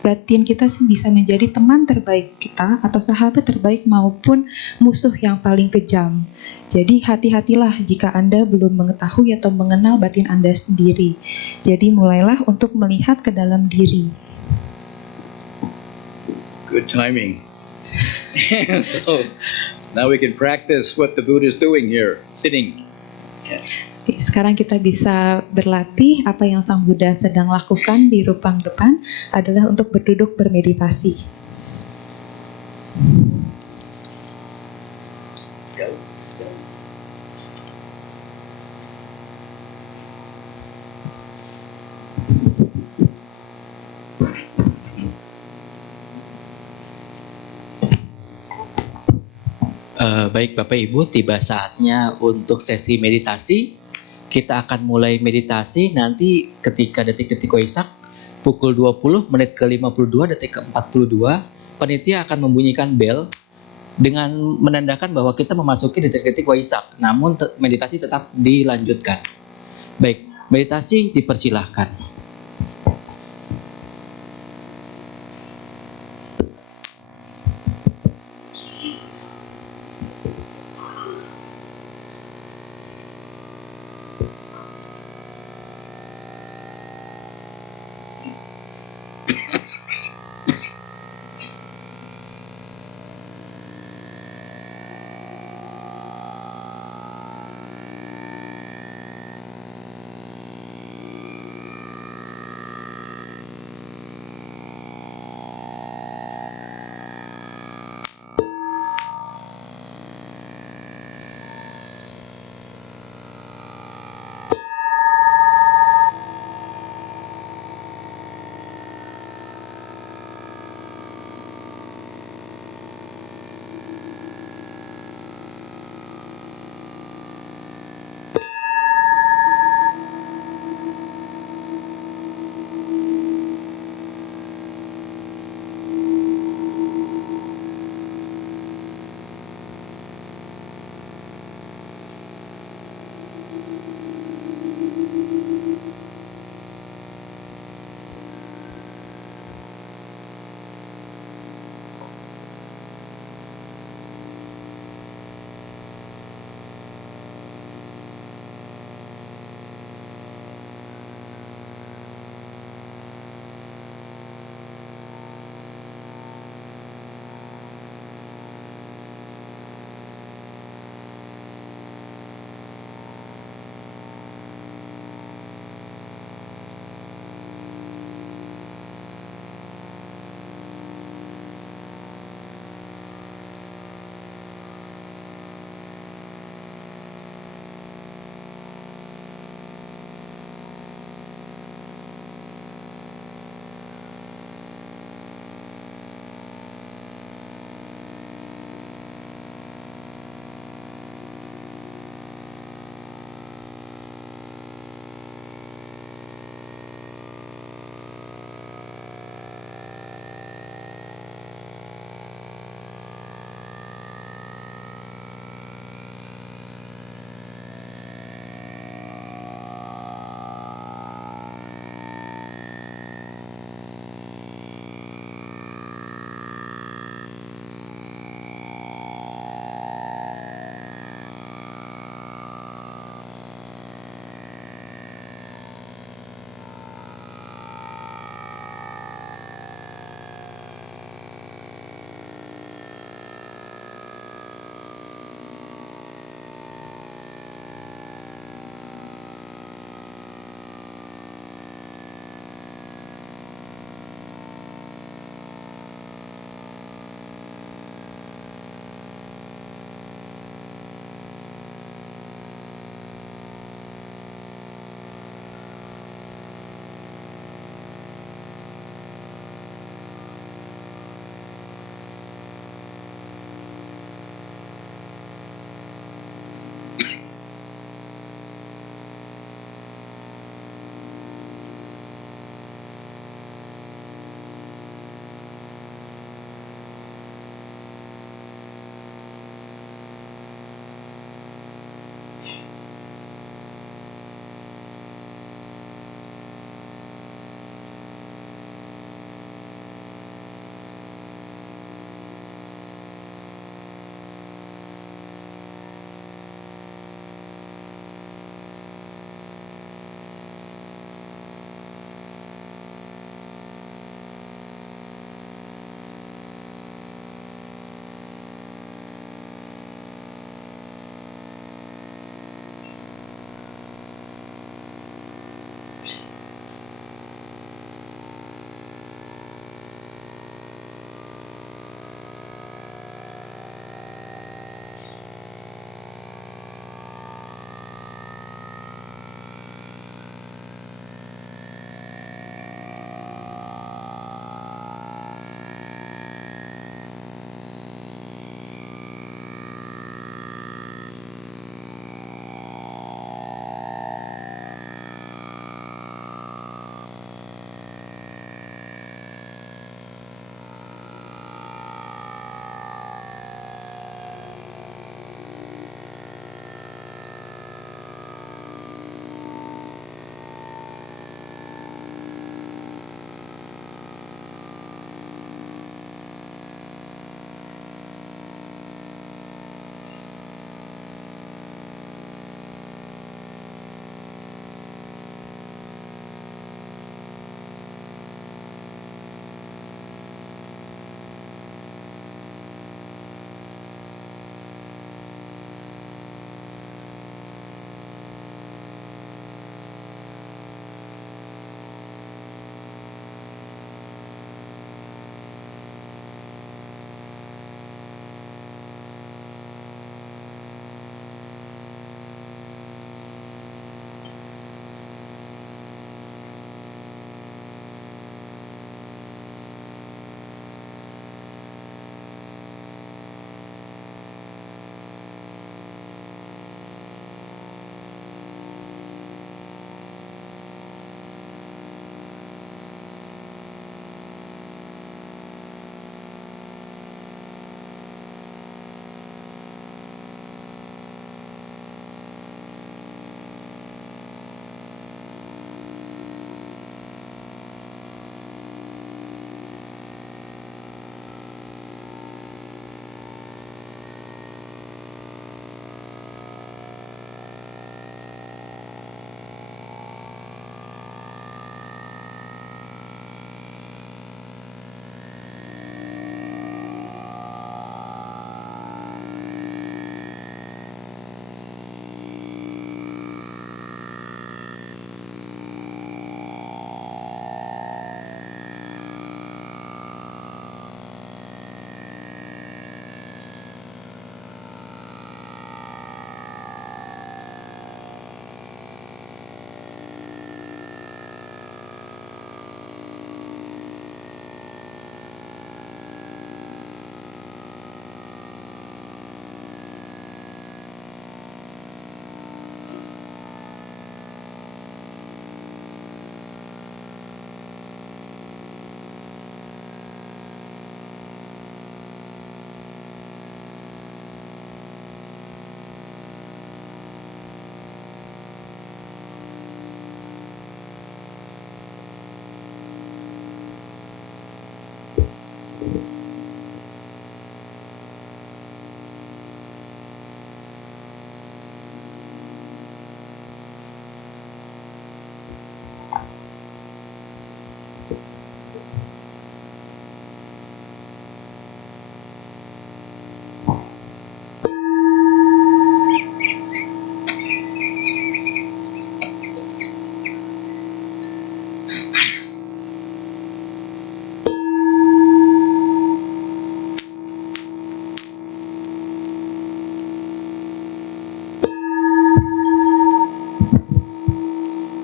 Batin kita bisa menjadi teman terbaik kita atau sahabat terbaik maupun musuh yang paling kejam. Jadi hati-hatilah jika Anda belum mengetahui atau mengenal batin Anda sendiri. Jadi mulailah untuk melihat ke dalam diri. Good timing. So now we can practice what the Buddha is doing here, sitting. Oke, sekarang kita bisa berlatih apa yang Sang Buddha sedang lakukan di rupang depan adalah untuk berduduk bermeditasi. Baik Bapak Ibu, tiba saatnya untuk sesi meditasi. Kita akan mulai meditasi nanti ketika detik-detik Waisak pukul 20 menit ke 52 detik ke 42. Panitia akan membunyikan bel dengan menandakan bahwa kita memasuki detik-detik Waisak. Namun meditasi tetap dilanjutkan. Baik, meditasi dipersilahkan.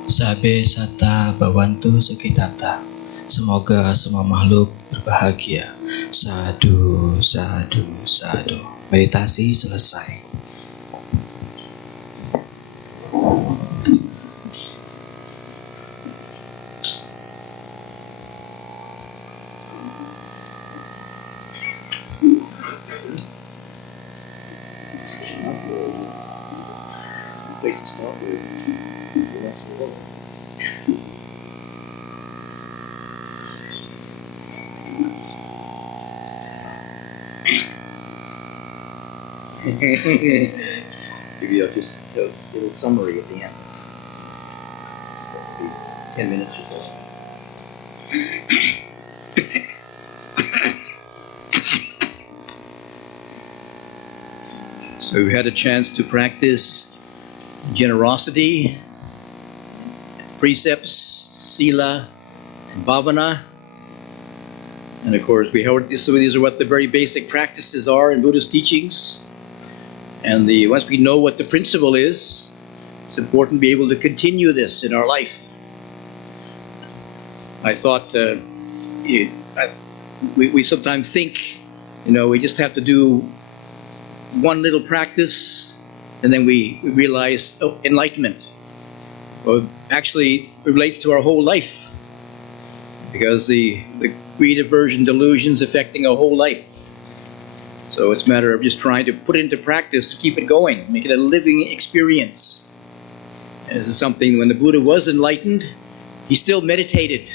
Sabe Sata Bawantu Sukitata. Semoga semua makhluk berbahagia. Sadu, sadu, sadu. Meditasi selesai. Place to start with. The rest of the world. Maybe I'll just a little summary at the end. 10 minutes or so. So we had a chance to practice generosity, precepts, sila, and bhavana. And of course, we heard this, so these are what the very basic practices are in Buddhist teachings. And once we know what the principle is, it's important to be able to continue this in our life. I thought we sometimes think, we just have to do one little practice, and then we realize enlightenment. Well, actually, it relates to our whole life, because the greed, aversion, delusions affecting our whole life. So it's a matter of just trying to put it into practice, keep it going, make it a living experience. And this is something, when the Buddha was enlightened, he still meditated.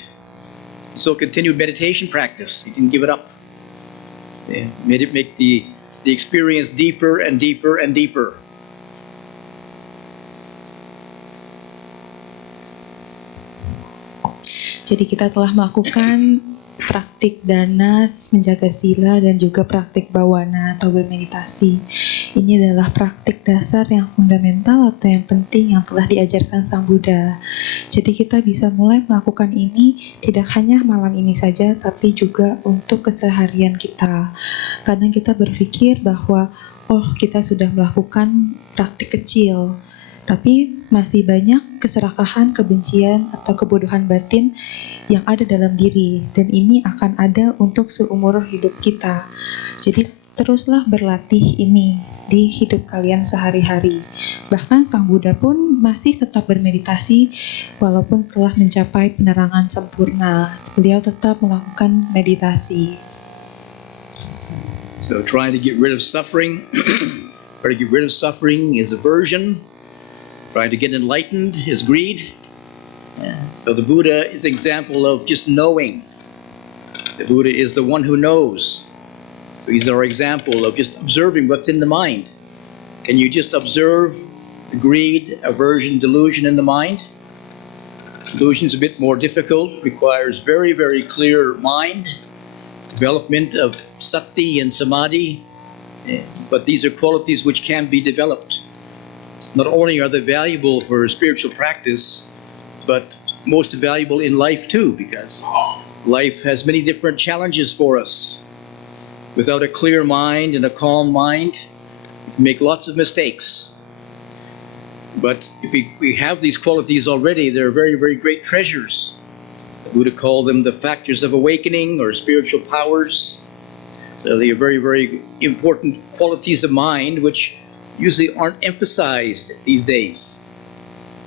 He still continued meditation practice. He didn't give it up. He made it make the experience deeper and deeper and deeper. Jadi kita telah melakukan praktik danas, menjaga sila, dan juga praktik bawana atau bermeditasi. Ini adalah praktik dasar yang fundamental atau yang penting yang telah diajarkan Sang Buddha. Jadi kita bisa mulai melakukan ini tidak hanya malam ini saja, tapi juga untuk keseharian kita. Kadang kita berpikir bahwa kita sudah melakukan praktik kecil, tapi masih banyak keserakahan, kebencian, atau kebodohan batin yang ada dalam diri, dan ini akan ada untuk seumur hidup kita. Jadi teruslah berlatih ini di hidup kalian sehari-hari. Bahkan Sang Buddha pun masih tetap bermeditasi walaupun telah mencapai penerangan sempurna. Beliau tetap melakukan meditasi. So trying to get rid of suffering, trying to get rid of suffering is aversion. Trying to get enlightened is greed. So the Buddha is an example of just knowing. The Buddha is the one who knows. So he's our example of just observing what's in the mind. Can you just observe the greed, aversion, delusion in the mind? Delusion is a bit more difficult, requires very, very clear mind, development of sati and samadhi, but these are qualities which can be developed. Not only are they valuable for spiritual practice, but most valuable in life too, because life has many different challenges for us. Without a clear mind and a calm mind, we can make lots of mistakes. But if we have these qualities already, they're very, very great treasures. The Buddha called them the factors of awakening or spiritual powers. So they are very, very important qualities of mind which usually aren't emphasized these days.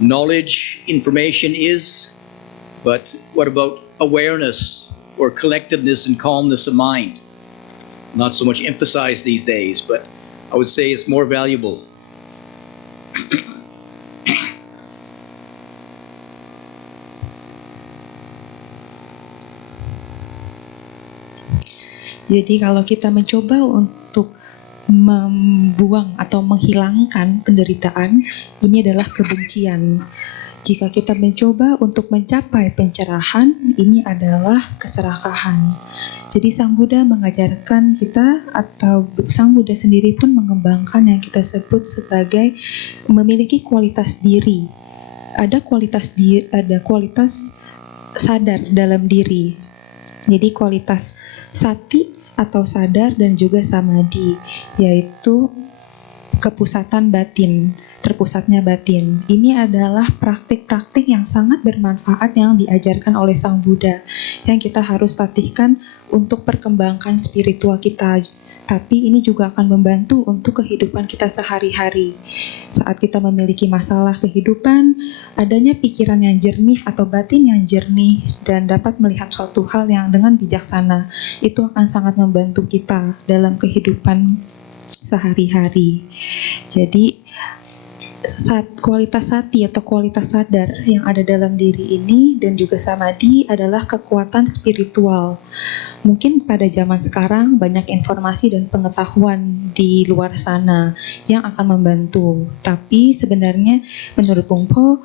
Knowledge, information is, but what about awareness or collectedness and calmness of mind? Not so much emphasized these days, but I would say it's more valuable. Jadi kalau kita mencoba untuk membuang atau menghilangkan penderitaan, ini adalah kebencian. Jika kita mencoba untuk mencapai pencerahan, ini adalah keserakahan. Jadi Sang Buddha mengajarkan kita, atau Sang Buddha sendiri pun mengembangkan yang kita sebut sebagai memiliki kualitas diri. Ada kualitas sadar dalam diri. Jadi kualitas sati atau sadar dan juga samadhi, yaitu kepusatan batin, terpusatnya batin. Ini adalah praktik-praktik yang sangat bermanfaat yang diajarkan oleh Sang Buddha, yang kita harus latihkan untuk perkembangan spiritual kita. Tapi ini juga akan membantu untuk kehidupan kita sehari-hari. Saat kita memiliki masalah kehidupan, adanya pikiran yang jernih atau batin yang jernih dan dapat melihat suatu hal yang dengan bijaksana, itu akan sangat membantu kita dalam kehidupan sehari-hari. Jadi kualitas sati atau kualitas sadar yang ada dalam diri ini dan juga samadhi adalah kekuatan spiritual. Mungkin pada zaman sekarang banyak informasi dan pengetahuan di luar sana yang akan membantu. Tapi sebenarnya menurut Lung Po,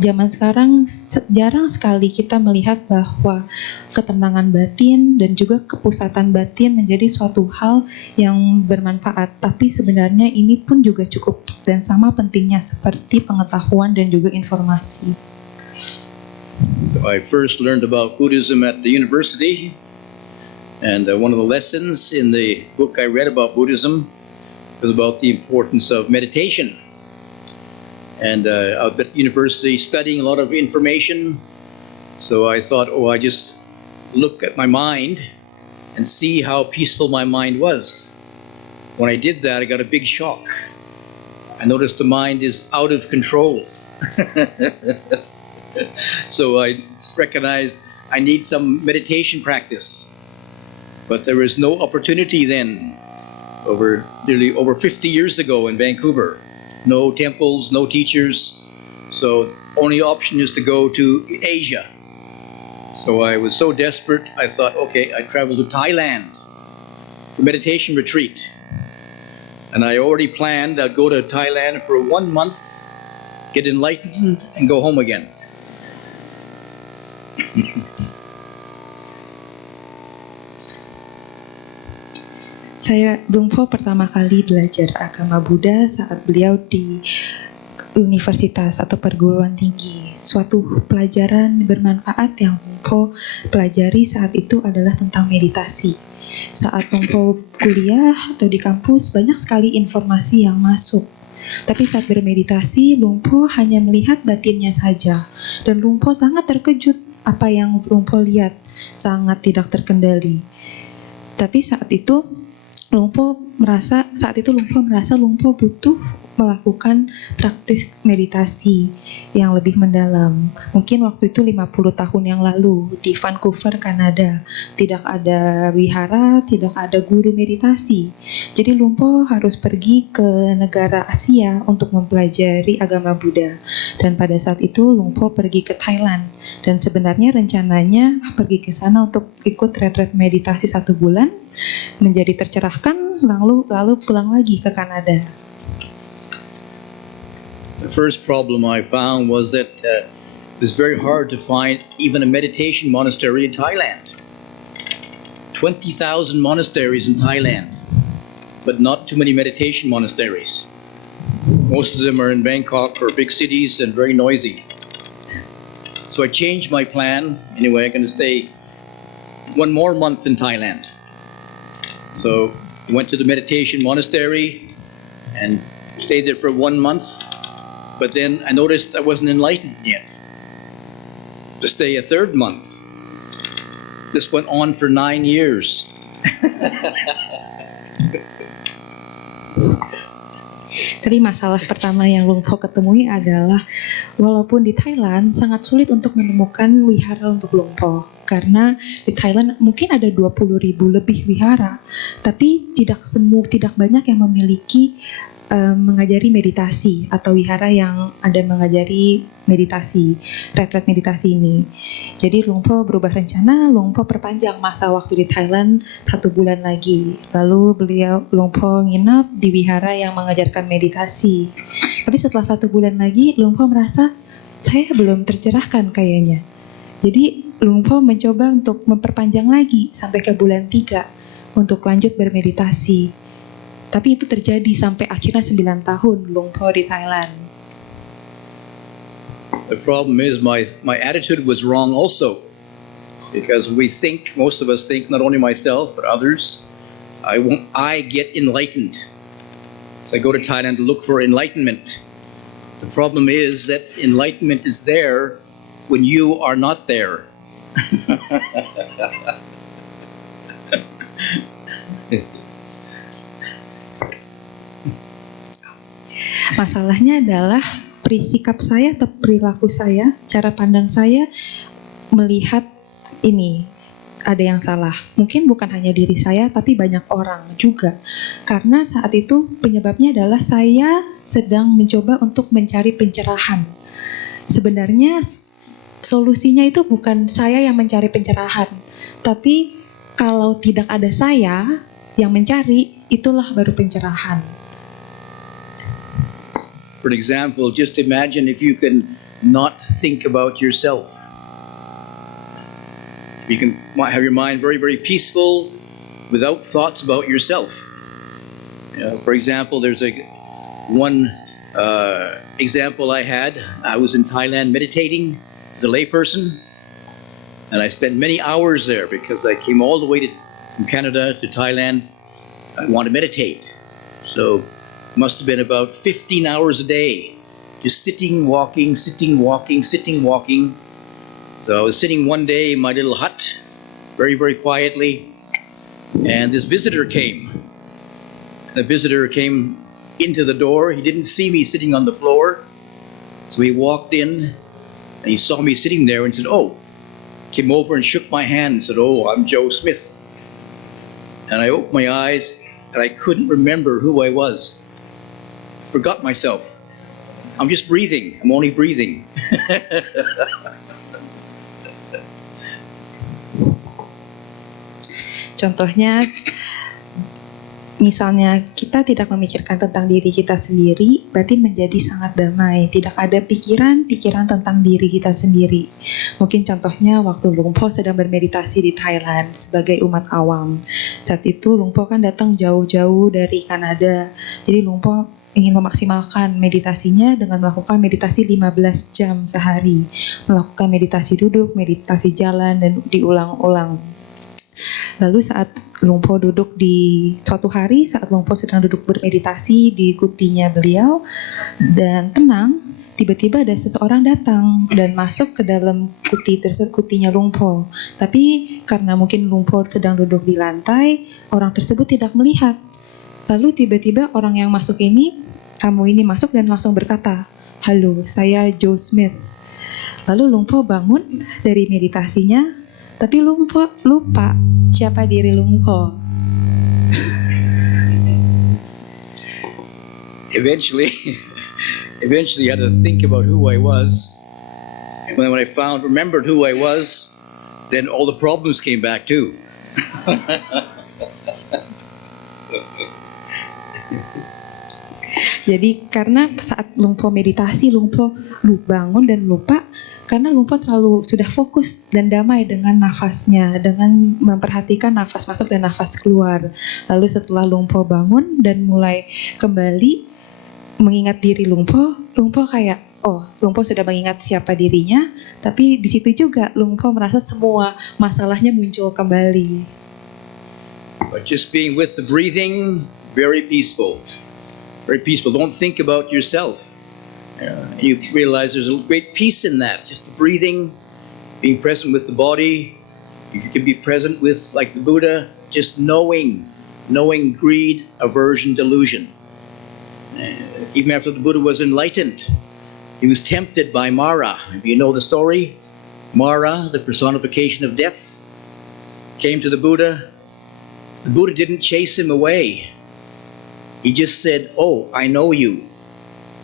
zaman sekarang jarang sekali kita melihat bahwa ketenangan batin dan juga kepusatan batin menjadi suatu hal yang bermanfaat. Tapi sebenarnya ini pun juga cukup dan sama pentingnya seperti pengetahuan dan juga informasi. So I first learned about Buddhism at the university, and one of the lessons in the book I read about Buddhism was about the importance of meditation. And I was at university studying a lot of information, so I thought, I just look at my mind and see how peaceful my mind was. When I did that, I got a big shock. I noticed the mind is out of control. So I recognized I need some meditation practice. But there was no opportunity then, nearly over 50 years ago in Vancouver. No temples, no teachers. So only option is to go to Asia. So I was so desperate, I thought, okay, I travel to Thailand for meditation retreat. And I already planned I'd go to Thailand for 1 month, get enlightened, and go home again. Lung Po pertama kali belajar agama Buddha saat beliau di universitas atau perguruan tinggi. Suatu pelajaran bermanfaat yang Lung Po pelajari saat itu adalah tentang meditasi. Saat Lung Po kuliah atau di kampus, banyak sekali informasi yang masuk. Tapi saat bermeditasi, Lung Po hanya melihat batinnya saja. Dan Lung Po sangat terkejut apa yang Lung Po lihat, sangat tidak terkendali. Tapi saat itu Lung Po merasa Lung Po butuh melakukan praktis meditasi yang lebih mendalam. Mungkin waktu itu 50 tahun yang lalu di Vancouver, Kanada. Tidak ada wihara, tidak ada guru meditasi. Jadi Lung Po harus pergi ke negara Asia untuk mempelajari agama Buddha. Dan pada saat itu Lung Po pergi ke Thailand. Dan sebenarnya rencananya pergi ke sana untuk ikut retret meditasi 1 bulan, menjadi tercerahkan, lalu pulang lagi ke Kanada. The first problem I found was that it was very hard to find even a meditation monastery in Thailand. 20,000 monasteries in Thailand, but not too many meditation monasteries. Most of them are in Bangkok or big cities and very noisy. So I changed my plan. Anyway, I'm going to stay 1 more month in Thailand. So I went to the meditation monastery and stayed there for 1 month. But then I noticed I wasn't enlightened yet. To stay a 3rd month. This went on for 9 years. Tapi masalah pertama yang Lung Po ketemui adalah walaupun di Thailand sangat sulit untuk menemukan wihara untuk Lung Po. Karena di Thailand mungkin ada 20.000 lebih wihara, tapi tidak banyak yang memiliki mengajari meditasi atau wihara yang ada mengajari meditasi, retret meditasi ini. Jadi Lung Po berubah rencana, Lung Po perpanjang masa waktu di Thailand 1 bulan lagi. Lalu Lung Po nginap di wihara yang mengajarkan meditasi. Tapi setelah 1 bulan lagi, Lung Po merasa saya belum tercerahkan kayaknya. Jadi Lung Po mencoba untuk memperpanjang lagi sampai ke bulan 3 untuk lanjut bermeditasi. Tapi itu terjadi sampai akhirnya 9 tahun Lung Po di Thailand. The problem is my attitude was wrong also. Because most of us think, not only myself, but others, I get enlightened. I go to Thailand to look for enlightenment. The problem is that enlightenment is there when you are not there. Masalahnya adalah sikap saya atau perilaku saya, cara pandang saya melihat ini ada yang salah. Mungkin bukan hanya diri saya, tapi banyak orang juga. Karena saat itu penyebabnya adalah saya sedang mencoba untuk mencari pencerahan. Sebenarnya solusinya itu bukan saya yang mencari pencerahan, tapi kalau tidak ada saya yang mencari, itulah baru pencerahan. For example, just imagine if you can not think about yourself. You can have your mind very, very peaceful without thoughts about yourself. For example, there's one example I had. I was in Thailand meditating as a layperson, and I spent many hours there because I came all the way from Canada to Thailand. I want to meditate. So must have been about 15 hours a day, just sitting, walking, sitting, walking, sitting, walking. So I was sitting one day in my little hut, very, very quietly, and this visitor came. The visitor came into the door. He didn't see me sitting on the floor, so he walked in, and he saw me sitting there and said, "Oh," came over and shook my hand and said, "Oh, I'm Joe Smith." And I opened my eyes, and I couldn't remember who I was. Forgot myself. I'm just breathing. I'm only breathing. Contohnya, misalnya kita tidak memikirkan tentang diri kita sendiri, berarti menjadi sangat damai. Tidak ada pikiran tentang diri kita sendiri. Mungkin contohnya waktu Luang Por sedang bermeditasi di Thailand sebagai umat awam. Saat itu Luang Por kan datang jauh-jauh dari Kanada. Jadi Luang Por ingin memaksimalkan meditasinya dengan melakukan meditasi 15 jam sehari. Melakukan meditasi duduk, meditasi jalan, dan diulang-ulang. Lalu saat Luang Por duduk di suatu hari, saat Luang Por sedang duduk bermeditasi di kutinya beliau dan tenang, tiba-tiba ada seseorang datang dan masuk ke dalam kuti tersebut, kutinya Luang Por. Tapi karena mungkin Luang Por sedang duduk di lantai, orang tersebut tidak melihat. Lalu tiba-tiba orang yang masuk ini, tamu ini masuk dan langsung berkata, "Halo, saya Joe Smith." Lalu Luang Por bangun dari meditasinya, tapi Luang Por lupa siapa diri Luang Por. Eventually I had to think about who I was. And when I remembered who I was, then all the problems came back too. Jadi karena saat Luang Por meditasi, Luang Por bangun dan lupa karena Luang Por terlalu sudah fokus dan damai dengan nafasnya, dengan memperhatikan nafas masuk dan nafas keluar. Lalu setelah Luang Por bangun dan mulai kembali mengingat diri Luang Por kayak, oh, Luang Por sudah mengingat siapa dirinya, tapi di situ juga Luang Por merasa semua masalahnya muncul kembali. But just being with the breathing, very peaceful. Very peaceful. Don't think about yourself. You realize there's a great peace in that. Just the breathing, being present with the body. You can be present with, like the Buddha, just knowing greed, aversion, delusion. Even after the Buddha was enlightened, he was tempted by Mara. If you know the story, Mara, the personification of death, came to the Buddha. The Buddha didn't chase him away. He just said, "Oh, I know you.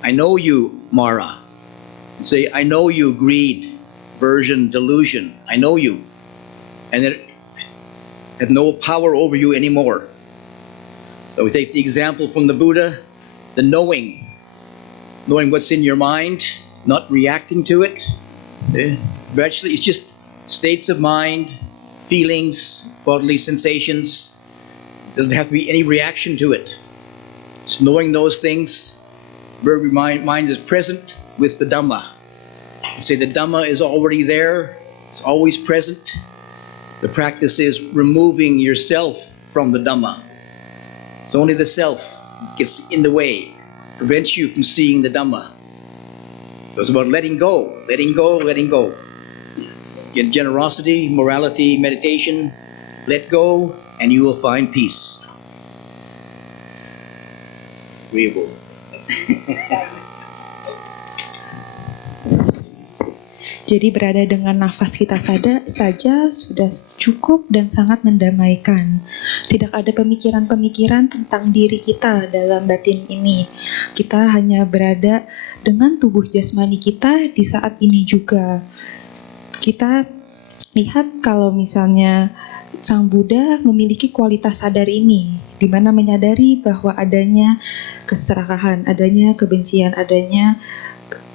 I know you, Mara." Say, "I know you, greed, aversion, delusion. I know you." And it had no power over you anymore. So we take the example from the Buddha, the knowing what's in your mind, not reacting to it. Actually, it's just states of mind, feelings, bodily sensations. Doesn't have to be any reaction to it. Just knowing those things, where your mind is present with the Dhamma. You say the Dhamma is already there, it's always present. The practice is removing yourself from the Dhamma. It's only the self. gets in the way, prevents you from seeing the Dhamma. So it's about letting go, letting go, letting go. In generosity, morality, meditation, let go, and you will find peace. Agreeable. Jadi berada dengan nafas kita saja sudah cukup dan sangat mendamaikan. Tidak ada pemikiran-pemikiran tentang diri kita dalam batin ini. Kita hanya berada dengan tubuh jasmani kita di saat ini juga. Kita lihat kalau misalnya Sang Buddha memiliki kualitas sadar ini, di mana menyadari bahwa adanya keserakahan, adanya kebencian, adanya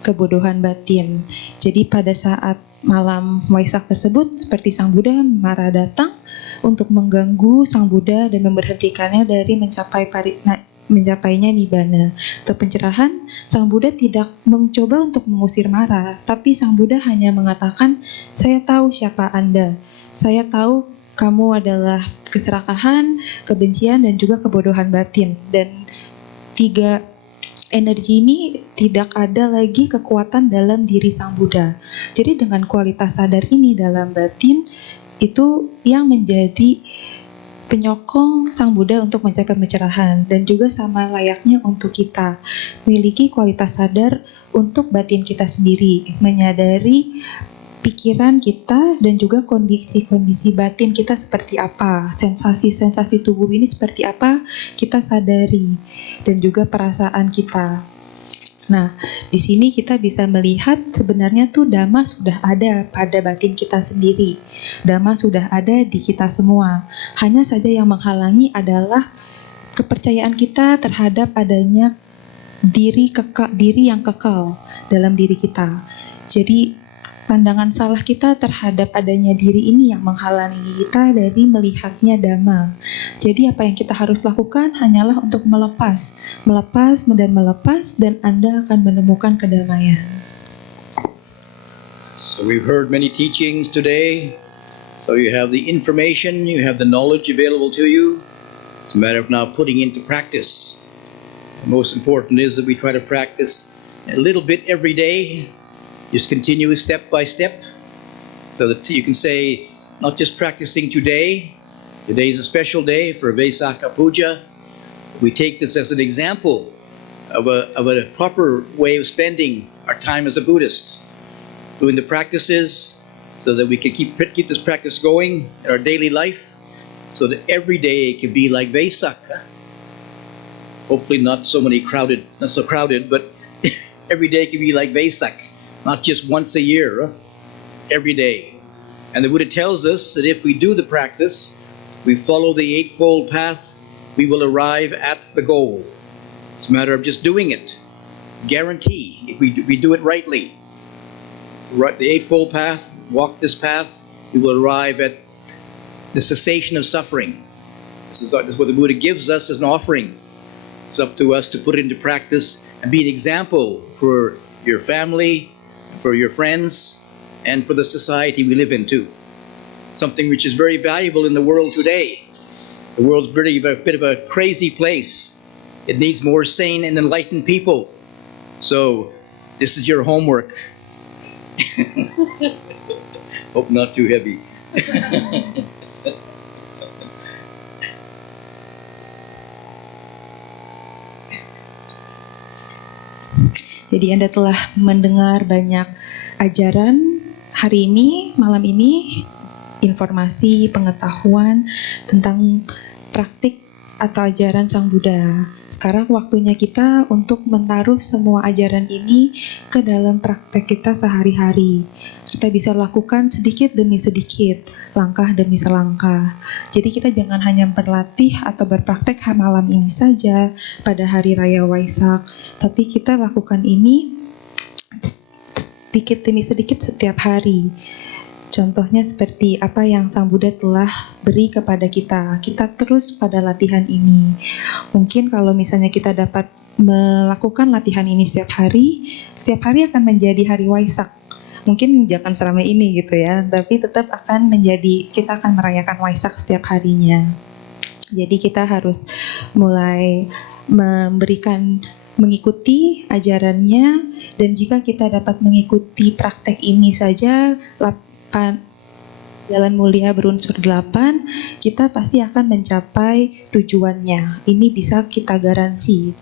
kebodohan batin. Jadi pada saat malam Waisak tersebut, seperti Sang Buddha, Mara datang untuk mengganggu Sang Buddha dan memberhentikannya dari mencapainya Nibbana. Untuk pencerahan, Sang Buddha tidak mencoba untuk mengusir Mara, tapi Sang Buddha hanya mengatakan, saya tahu siapa Anda. Saya tahu kamu adalah keserakahan, kebencian, dan juga kebodohan batin. Dan tiga energi ini tidak ada lagi kekuatan dalam diri Sang Buddha. Jadi dengan kualitas sadar ini dalam batin, itu yang menjadi penyokong Sang Buddha untuk mencapai pencerahan. Dan juga sama layaknya untuk kita, memiliki kualitas sadar untuk batin kita sendiri, menyadari pikiran kita dan juga kondisi-kondisi batin kita seperti apa, sensasi-sensasi tubuh ini seperti apa, kita sadari, dan juga perasaan kita. Nah, di sini kita bisa melihat sebenarnya tuh Dhamma sudah ada pada batin kita sendiri. Dhamma sudah ada di kita semua. Hanya saja yang menghalangi adalah kepercayaan kita terhadap adanya diri yang kekal dalam diri kita. Jadi pandangan salah kita terhadap adanya diri ini yang menghalangi kita dari melihatnya Dhamma. Jadi apa yang kita harus lakukan hanyalah untuk melepas, dan Anda akan menemukan kedamaian. So we've heard many teachings today. So you have the information, you have the knowledge available to you. It's a matter of now putting into practice. The most important is that we try to practice a little bit every day. Just continue step by step, so that you can say, not just practicing today. Today is a special day for Vaisakha Puja. We take this as an example of a proper way of spending our time as a Buddhist, doing the practices so that we can keep this practice going in our daily life, so that every day can be like Vaisakha. Hopefully not so crowded, but every day can be like Vaisakha. Not just once a year, every day. And the Buddha tells us that if we do the practice, we follow the Eightfold Path, we will arrive at the goal. It's a matter of just doing it. Guarantee, if we do it rightly. The Eightfold Path, walk this path, we will arrive at the cessation of suffering. This is what the Buddha gives us as an offering. It's up to us to put it into practice and be an example for your family, for your friends, and for the society we live in too. Something which is very valuable in the world today. The world's really a bit of a crazy place. It needs more sane and enlightened people. So, this is your homework. Hope not too heavy. Jadi Anda telah mendengar banyak ajaran hari ini, malam ini, informasi, pengetahuan tentang praktik atau ajaran Sang Buddha. Sekarang waktunya kita untuk menaruh semua ajaran ini ke dalam praktek kita sehari-hari. Kita bisa lakukan sedikit demi sedikit, langkah demi selangkah. Jadi kita jangan hanya berlatih atau berpraktek malam ini saja pada hari raya Waisak, tapi kita lakukan ini sedikit demi sedikit setiap hari. Contohnya seperti apa yang Sang Buddha telah beri kepada kita. Kita terus pada latihan ini. Mungkin kalau misalnya kita dapat melakukan latihan ini setiap hari akan menjadi hari Waisak. Mungkin jangan selama ini gitu ya, tapi tetap akan menjadi, kita akan merayakan Waisak setiap harinya. Jadi kita harus mulai mengikuti ajarannya, dan jika kita dapat mengikuti praktek ini saja, jalan mulia berunsur 8, kita pasti akan mencapai tujuannya. Ini bisa kita garansi.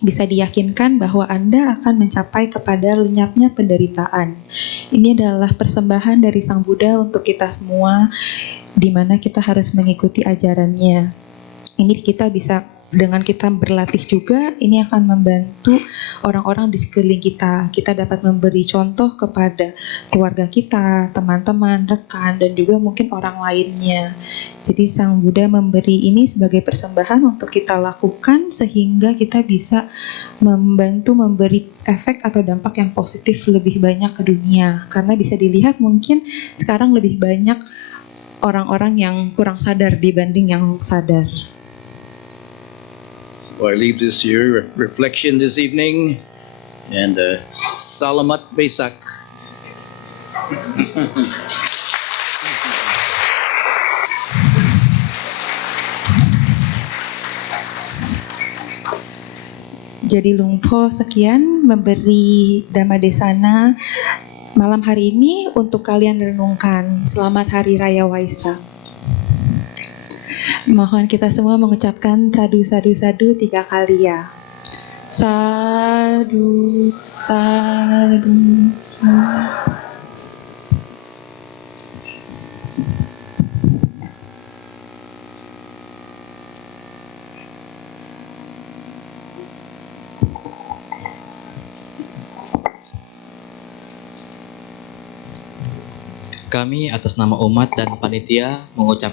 Bisa diyakinkan bahwa Anda akan mencapai kepada lenyapnya penderitaan. Ini adalah persembahan dari Sang Buddha untuk kita semua, di mana kita harus mengikuti ajarannya. Ini kita bisa, dengan kita berlatih juga, ini akan membantu orang-orang di sekeliling kita. Kita dapat memberi contoh kepada keluarga kita, teman-teman, rekan, dan juga mungkin orang lainnya. Jadi Sang Buddha memberi ini sebagai persembahan untuk kita lakukan, sehingga kita bisa membantu memberi efek atau dampak yang positif lebih banyak ke dunia. Karena bisa dilihat mungkin sekarang lebih banyak orang-orang yang kurang sadar dibanding yang sadar. So I leave this here reflection this evening, and Salamat Besak. Jadi Lungpo sekian memberi Dhammadesana malam hari ini untuk kalian renungkan. Selamat Hari Raya Waisak. Mohon kita semua mengucapkan sadu sadu sadu 3 kali ya. Sadu sadu sadu. Kami atas nama umat dan panitia mengucapkan